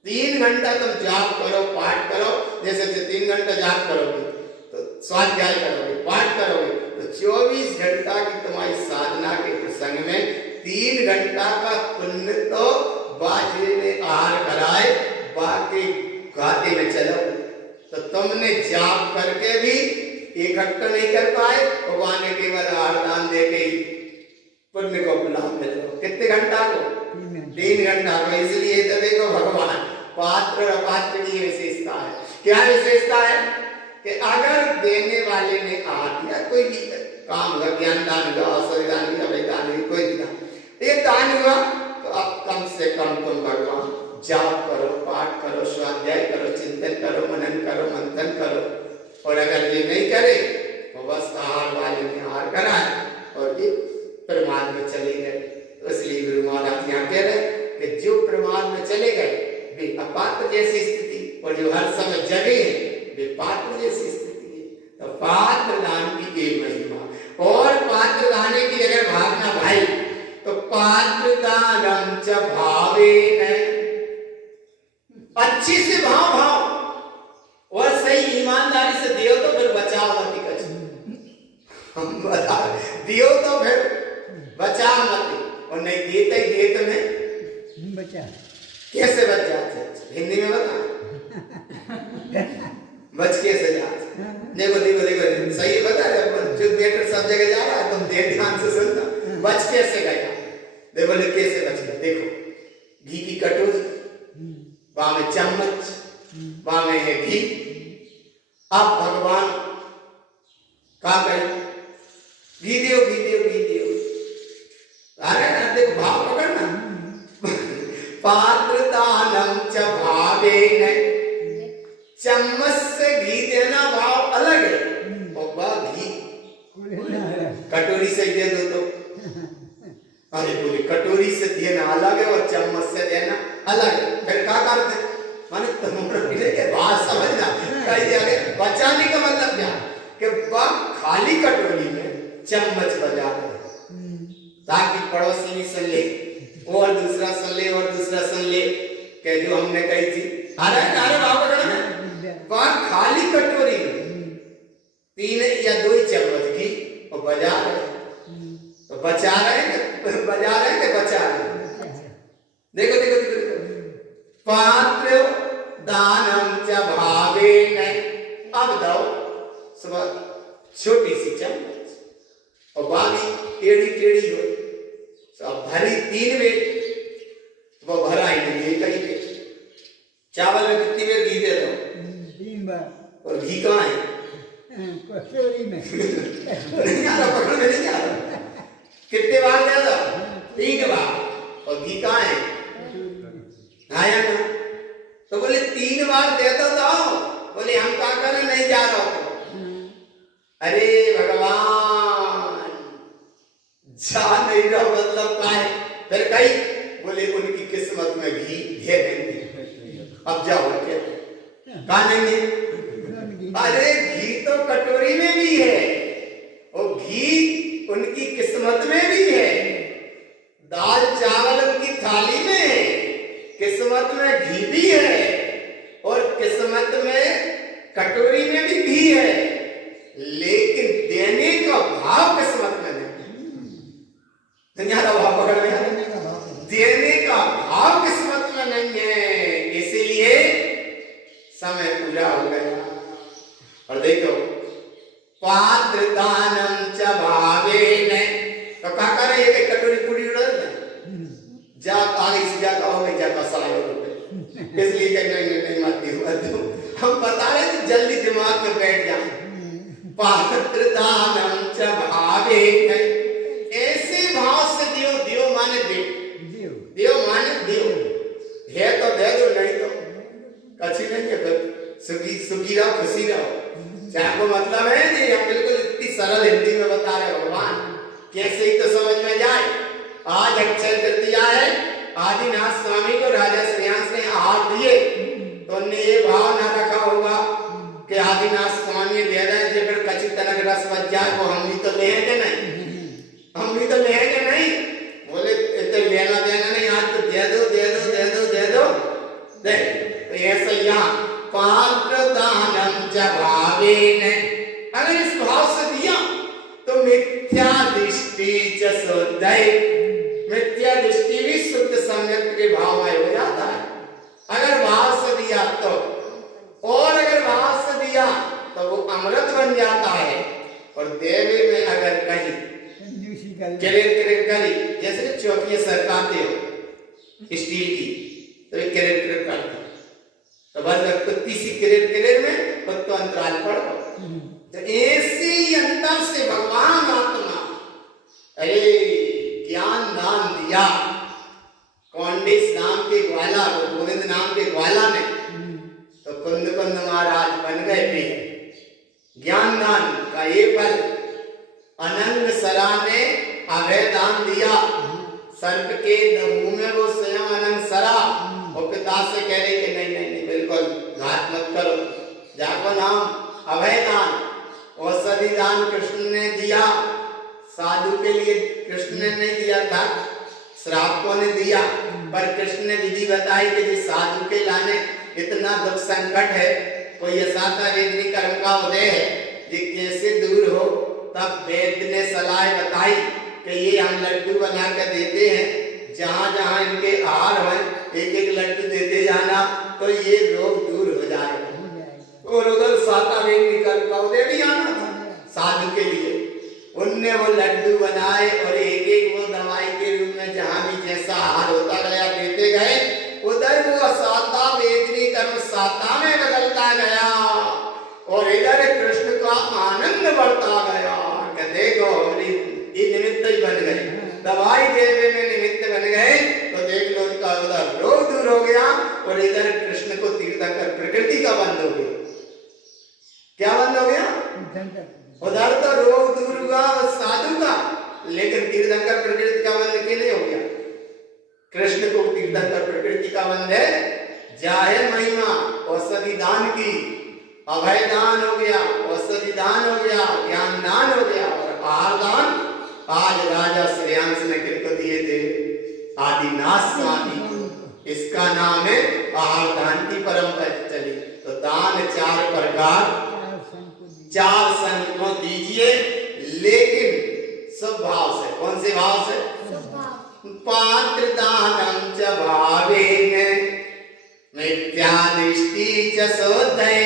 3 घंटा तुम जाप करो, पाठ करो। जैसे 3 घंटा जाप करोगे तो स्वाध्याय करोगे, पाठ करोगे तो 24 घंटा की तुम्हारी साधना के प्रसंग में 3 घंटा का पुण्य तो बाजे ने आहार कराए, बाकी गाते में चलो। तो तुमने जाप करके भी इकट्ठा नहीं कर पाए, भगवान ने केवल आहार दान दे के पुण्य को लाभ मिल लो। कितने घंटा को? 3 घंटा को। इसलिए तो देखो भगवान पात्र और अपात्र की विशेषता है। क्या विशेषता है? कि अगर देने वाले ने आहार दिया, कोई भी काम हुआ, ज्ञान दान हुआ, औषधि दान हुआ, वैदान हुआ, कोई भी दान, एक दान हुआ तो अब कम से कम तुम भगवान जाप करो, पाठ करो, स्वाध्याय करो, चिंतन करो, मनन करो, मंथन करो। और अगर ये नहीं करे तो बस आहार वाले ने आहार कराए और ये प्रमाद में चले गए। तो इसलिए गुरु महाराज यहाँ कह रहे कि जो प्रमाद में चले गए वे अपात्र जैसी स्थिति, और जो हर समय जगे हैं वे पात्र जैसी स्थिति है। तो पात्र दान की एक महिमा। और पात्र दाने की अगर भावना भाई तो पात्र दानम च भावेन, अच्छी से भाव और सही ईमानदारी से दियो तो फिर बचाव मत कच, हम बता दियो तो फिर बचाव मत, और नहीं देते देते में बचा। कैसे बच जाते? हिंदी में बता बच कैसे जाते? देखो देखो देखो सही बता रहे, जो थिएटर सब जगह जा रहा है तुम ध्यान से सुनना। बच कैसे गया? देखो कैसे बच गया। देखो घी की कटोरी, वहां में चम्मच, वहां में है घी। अब भगवान का कहे घी दियो, घी दियो, घी दियो। अरे ना देखो भाव पकड़ना। पात्र दानम च भावेन, चम्मच से घी देना भाव अलग है, और वह घी कटोरी से दे दो तो, अरे बोले कटोरी से देना अलग है और चम्मच से देना अलग है। फिर क्या करते? माने तुमने के बात समझना कहीं आगे बचाने का मतलब क्या कि वह खाली कटोरी में चम्मच बजा रहे ताकि पड़ोसी भी सुन ले और दूसरा सुन ले और दूसरा सुन ले कि जो हमने कही थी। अरे वह खाली कटोरी में 3 या 2 चम्मच घी और बजा रहे तो बचा रहे हैं बजा रहे हैं कि बचा रहे हैं। देखो देखो देखो देखो पात्र दानम च भावेन। अब दो सुबह छोटी सी चम्मच और बाकी टेढ़ी टेढ़ी हो अब भरी 3 बेर वो भरा ही नहीं कहीं पे। चावल में कितनी बेर घी दे दो? 3 बार। और घी कहाँ है? कटोरी में नहीं आ रहा, पकड़ में नहीं आ रहा। कितने बार दे दो? 3 बार। और घी कहाँ है? आया ना? तो बोले 3 बार दे दो। बोले हम क्या करें, नहीं जा रहा हो। अरे भगवान जा नहीं रहा मतलब क्या है? फिर कही बोले उनकी किस्मत में घी है नहीं, अब जाओ क्या कहा नहीं है? अरे घी तो कटोरी में भी है और घी उनकी किस्मत में भी है। दाल चावल उनकी थाली में है, किस्मत में घी भी है और किस्मत में कटोरी में भी घी है, लेकिन देने का भाव किस्मत में नहीं। भाव पकड़ में देने का भाव किस्मत में नहीं है, इसीलिए समय पूरा हो गया। और देखो पात्र दानम च भावेन। तो क्या करे ये कटोरी पूरी उड़ा जा आगे से जा हो गई जा सारे रुपए, इसलिए कि नहीं मत दो। हम बता रहे थे जल्दी दिमाग में बैठ जाए। पात्र दानम च भावेन, ऐसे भाव से दियो। दियो माने दियो माने दियो है तो दे दो, नहीं तो कच्ची नहीं है। फिर सुखी रहो, खुशी रहो। चाहे को मतलब है जी हम बिल्कुल इतनी सरल हिंदी में बता रहे भगवान, कैसे ही तो समझ में जाए। आज अक्षय तृतीया है, आदिनाथ स्वामी को राजा श्रेयांश ने हार दिए तो उन्होंने ये भाव ना रखा होगा कि आदिनाथ स्वामी दे रहे हैं फिर कच्ची तनक रस बच जाए, वो हम भी तो लेंगे नहीं, हम भी तो लेंगे नहीं। बोले इतने लेना देना नहीं, आज तो दे दो दे दो दे दो दे दो दे। तो ऐसा यहाँ पात्र दानम च भावेन, अगर इस भाव से दिया तो मिथ्या दृष्टि च शुद्धै, मिथ्या दृष्टि भी शुद्ध सम्यक के भाव में हो जाता है अगर भाव से दिया तो। और अगर भाव से दिया तो वो अमृत बन जाता है। और देवी में अगर कहीं क्रेडिट करी, जैसे चौकियां सरकाते हो स्टील की तो ये क्रेडिट करते तो बस कुत्ती सी क्रेडिट में कुत्तो अंतराल पड़ो। तो ऐसे ही अंदर से भगवान आत्मा अरे ज्ञान दान दिया। कौंडिस नाम के ग्वाला, गोविंद नाम के ग्वाला में तो कुंद महाराज बन गए थे। ज्ञान दान का ये फल अनंग सरा ने अभय दान दिया। सर्प के मुंह में वो स्वयं अनंग सरा और पिता से कह रहे कि नहीं नहीं नहीं बिल्कुल घात मत करो। जाको नाम अभय दान, औषधि दान कृष्ण ने दिया। साधु के लिए कृष्ण ने नहीं दिया था, श्रावकों ने दिया, पर कृष्ण ने विधि बताई कि जिस साधु के लाने इतना दुख संकट है, कोई असाता वेदनी कर्म का उदय है, ये कैसे दूर हो। तब वेद ने सलाह बताई कि ये हम लड्डू बना कर देते हैं, जहाँ जहाँ इनके आहार हो एक एक लड्डू देते जाना तो ये रोग दूर हो जाएगा। और उधर साता वेदनी कर्म का उदय भी आना था साधु के लिए। उनने वो लड्डू बनाए और एक एक वो दवाई के रूप में जहाँ भी जैसा आहार होता गया देते गए, उधर वो साता वेदनी कर्म साता में बदलता गया और इधर कृष्ण का आनंद बढ़ता गया। कि देखो ये निमित्त ही बन गए, दवाई देने में निमित्त बन गए। तो देख लो उनका उधर रोग दूर हो गया और इधर कृष्ण को तीर्थंकर प्रकृति का बंद हो गया। क्या बंद हो गया? उधर तो रोग दूर हुआ साधु का, लेकिन तीर्थंकर प्रकृति का बंद क्यों नहीं हो गया? कृष्ण को तीर्थंकर प्रकृति का बंद है, जाहिर महिमा औषधि दान की, अभय दान हो गया, औषधि दान हो गया, ज्ञान दान हो गया, और आहार दान आज राजा श्रेयांश ने किनको दिए थे? आदिनाथ स्वामी। इसका नाम है आहार दान की परंपरा चली। तो दान 4 प्रकार, 4 संत को दीजिए, लेकिन सब भाव से। कौन से भाव से? पात्र दानम च भावेन मिथ्या दृष्टि च शुद्ध है।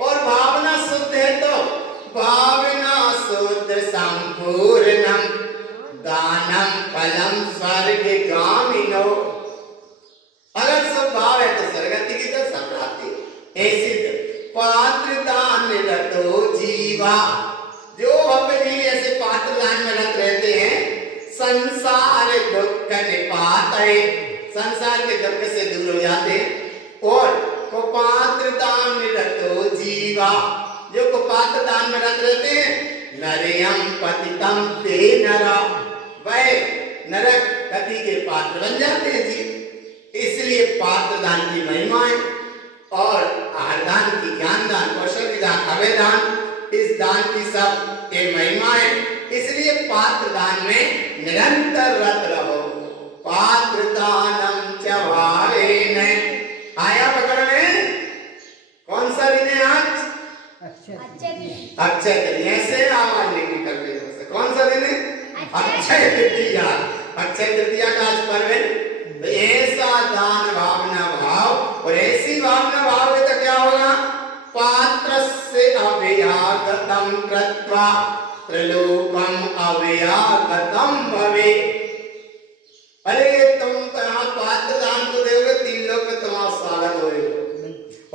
और भावना शुद्ध है तो भावना शुद्ध संपूर्णम दानम फलम स्वर्गगामिनो। अगर सब भाव है तो स्वर्गति की तो सब प्राप्ति। ऐसे पात्र दान रतो जीवा, जो भव्य जीव ऐसे पात्र दान में रत रहते हैं, संसार दुख निपाते, संसार के दुख से दूर हो जाते हैं। और कुपात्र दान रतो जीवा, जो कुपात्र दान में रत रहते हैं, नरयम पतितम ते नरा, वह नरक गति के पात्र बन जाते हैं जी। इसलिए पात्र दान की महिमा है। और आहार दान की, ज्ञान दान, औषधि दान, अभय दान, इस दान की सब ये महिमा है। इसलिए पात्र दान में निरंतर रत रहो। पात्र दानम च भावेन। आया पकड़ में? कौन सा दिन है आज? अक्षय तृतीया। ऐसे आवाज नहीं निकल रही है। कौन सा दिन है? अक्षय तृतीया। अक्षय तृतीया का आज पर्व है। तो ऐसा दान भावना भाव, और ऐसी भावना भाव में तो क्या होगा? पात्रस्य अव्यागतम कृत्वा त्रिलोकम अव्यागतम भवे। अरे तुम यहाँ पात्र दान को दोगे, 3 लोक में तुम्हारा स्वागत होगा।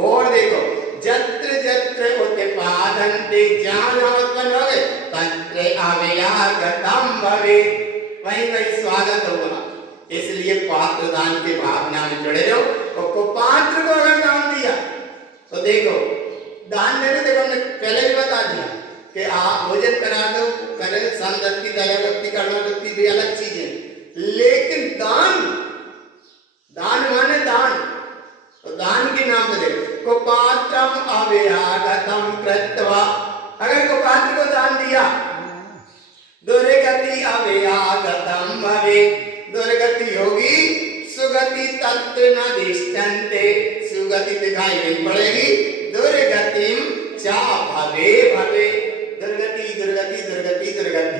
और देखो, जत्र जत्र उत्पादन्ते, जहाँ जहाँ उत्पन्न होगे, तत्र अव्यागतम भवे, वहीं वहीं स्वागत होगा। इसलिए पात्र दान की भावना में जुड़े रहो। और कुपात्र को अगर दान दिया तो देखो, दान देने, देखो हमने पहले भी बता दिया कि आप भोजन करा दो, करें संदत्ति, दया भक्ति, करुणा वृत्ति भी अलग चीजें, लेकिन दान, दान माने दान। तो दान के नाम पे देखो, कुपात्रम अव्यागतम कृत्वा, अगर कुपात्र को दान दिया, दुर्गति अव्यागतम भवे, दुर्गति होगी, सुगति तत्र न दिष्टन्ते, सुगति दिखाई नहीं पड़ेगी, दुर्गतिम चा भवे भवे, दुर्गति दुर्गति दुर्गति दुर्गति।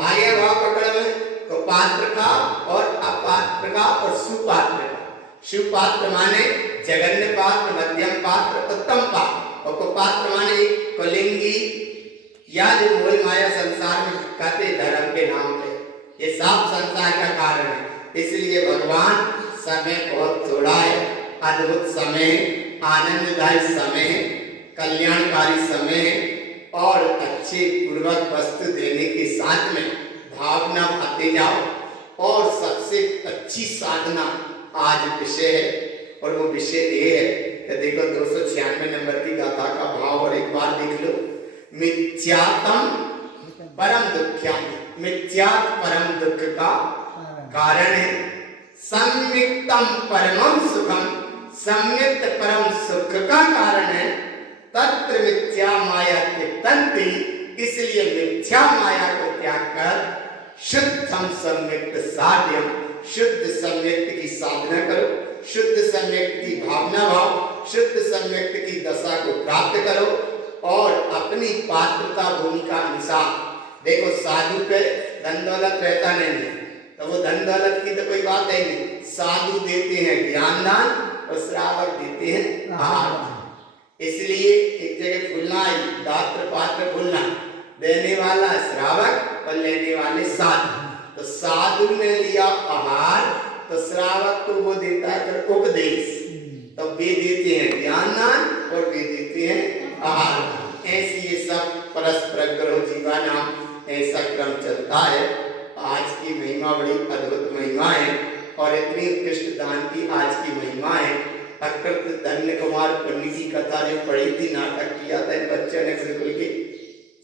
आगे भाव पकड़ में कुपात्र का और अपात्र का और सुपात्र का। सुपात्र माने जघन्य पात्र, मध्यम पात्र, उत्तम पात्र, और कुपात्र माने कुलिंगी या जो मोह माया संसार में कहते धर्म के नाम पे, ये सब संसार का कारण है। इसलिए भगवान समय बहुत थोड़ा है, अद्भुत समय, आनंददायी समय, कल्याणकारी समय, और अच्छे पूर्वक वस्तु देने के साथ में भावना आते जाओ। और सबसे अच्छी साधना आज विषय है, और वो विषय ये है कि देखो 296 नंबर की गाथा का भाव और एक बार देख लो। मिथ्यात्म परम दुख्याम, मिथ्यात् परम दुख का कारण है। सम्यक्तम परमम सुखम, सम्यक्त परम सुख का कारण है। तत्र मिथ्या माया त्यक्तन्ति, इसलिए मिथ्या माया को त्याग कर शुद्धम सम्यक्त साध्यम, शुद्ध सम्यक्त की साधना करो, शुद्ध सम्यक्त की भावना भाव, शुद्ध सम्यक्त की दशा को प्राप्त करो। और अपनी पात्रता भूमिका अनुसार देखो, साधु पे धन दौलत रहता नहीं है, तो वो धन दौलत की तो कोई बात है नहीं। साधु देते हैं ज्ञान दान और श्रावक देते हैं आहार दान। इसलिए एक जगह खुलना है, दात्र पात्र खुलना, देने वाला श्रावक और लेने वाले साधु। तो साधु ने लिया आहार, तो श्रावक को वो देता है फिर उपदेश, तो वे देते हैं ज्ञान दान और वे देते हैं आहार। ऐसी ये सब परस्पर करो जीवानाम, ऐसा क्रम चलता है। आज की महिमा बड़ी अद्भुत महिमा है, और इतनी उत्कृष्ट दान की आज की महिमा है। अकृत धन्य कुमार पुण्य की कथा ने पढ़ी थी, नाटक किया था इन बच्चों ने बिल्कुल के,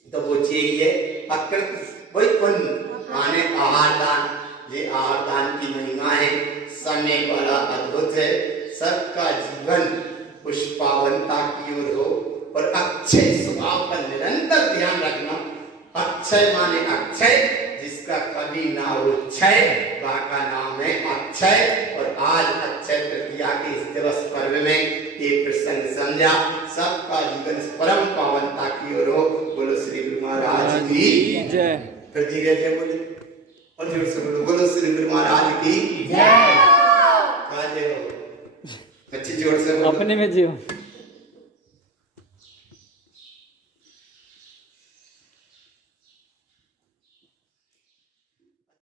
तो वो चाहिए अकृत वही पुण्य माने आहार दान। ये आहार दान की महिमा है। समय बड़ा अद्भुत है, सबका जीवन उस पावनता की ओर हो और अक्षय स्वभाव का निरंतर ध्यान रखना। अक्षय माने अक्षय, जिसका कभी ना हो क्षय, वह का नाम है अक्षय। और आज अक्षय तृतीया के इस दिवस पर्व में ये प्रसंग समझा, सबका जीवन परम पावनता की ओर हो। बोलो श्री गुरु महाराज की जय। फिर धीरे धीरे बोले और जोर से बोलो, बोलो श्री गुरु महाराज की जय। अच्छी जोर से बोलो। अपने में जियो।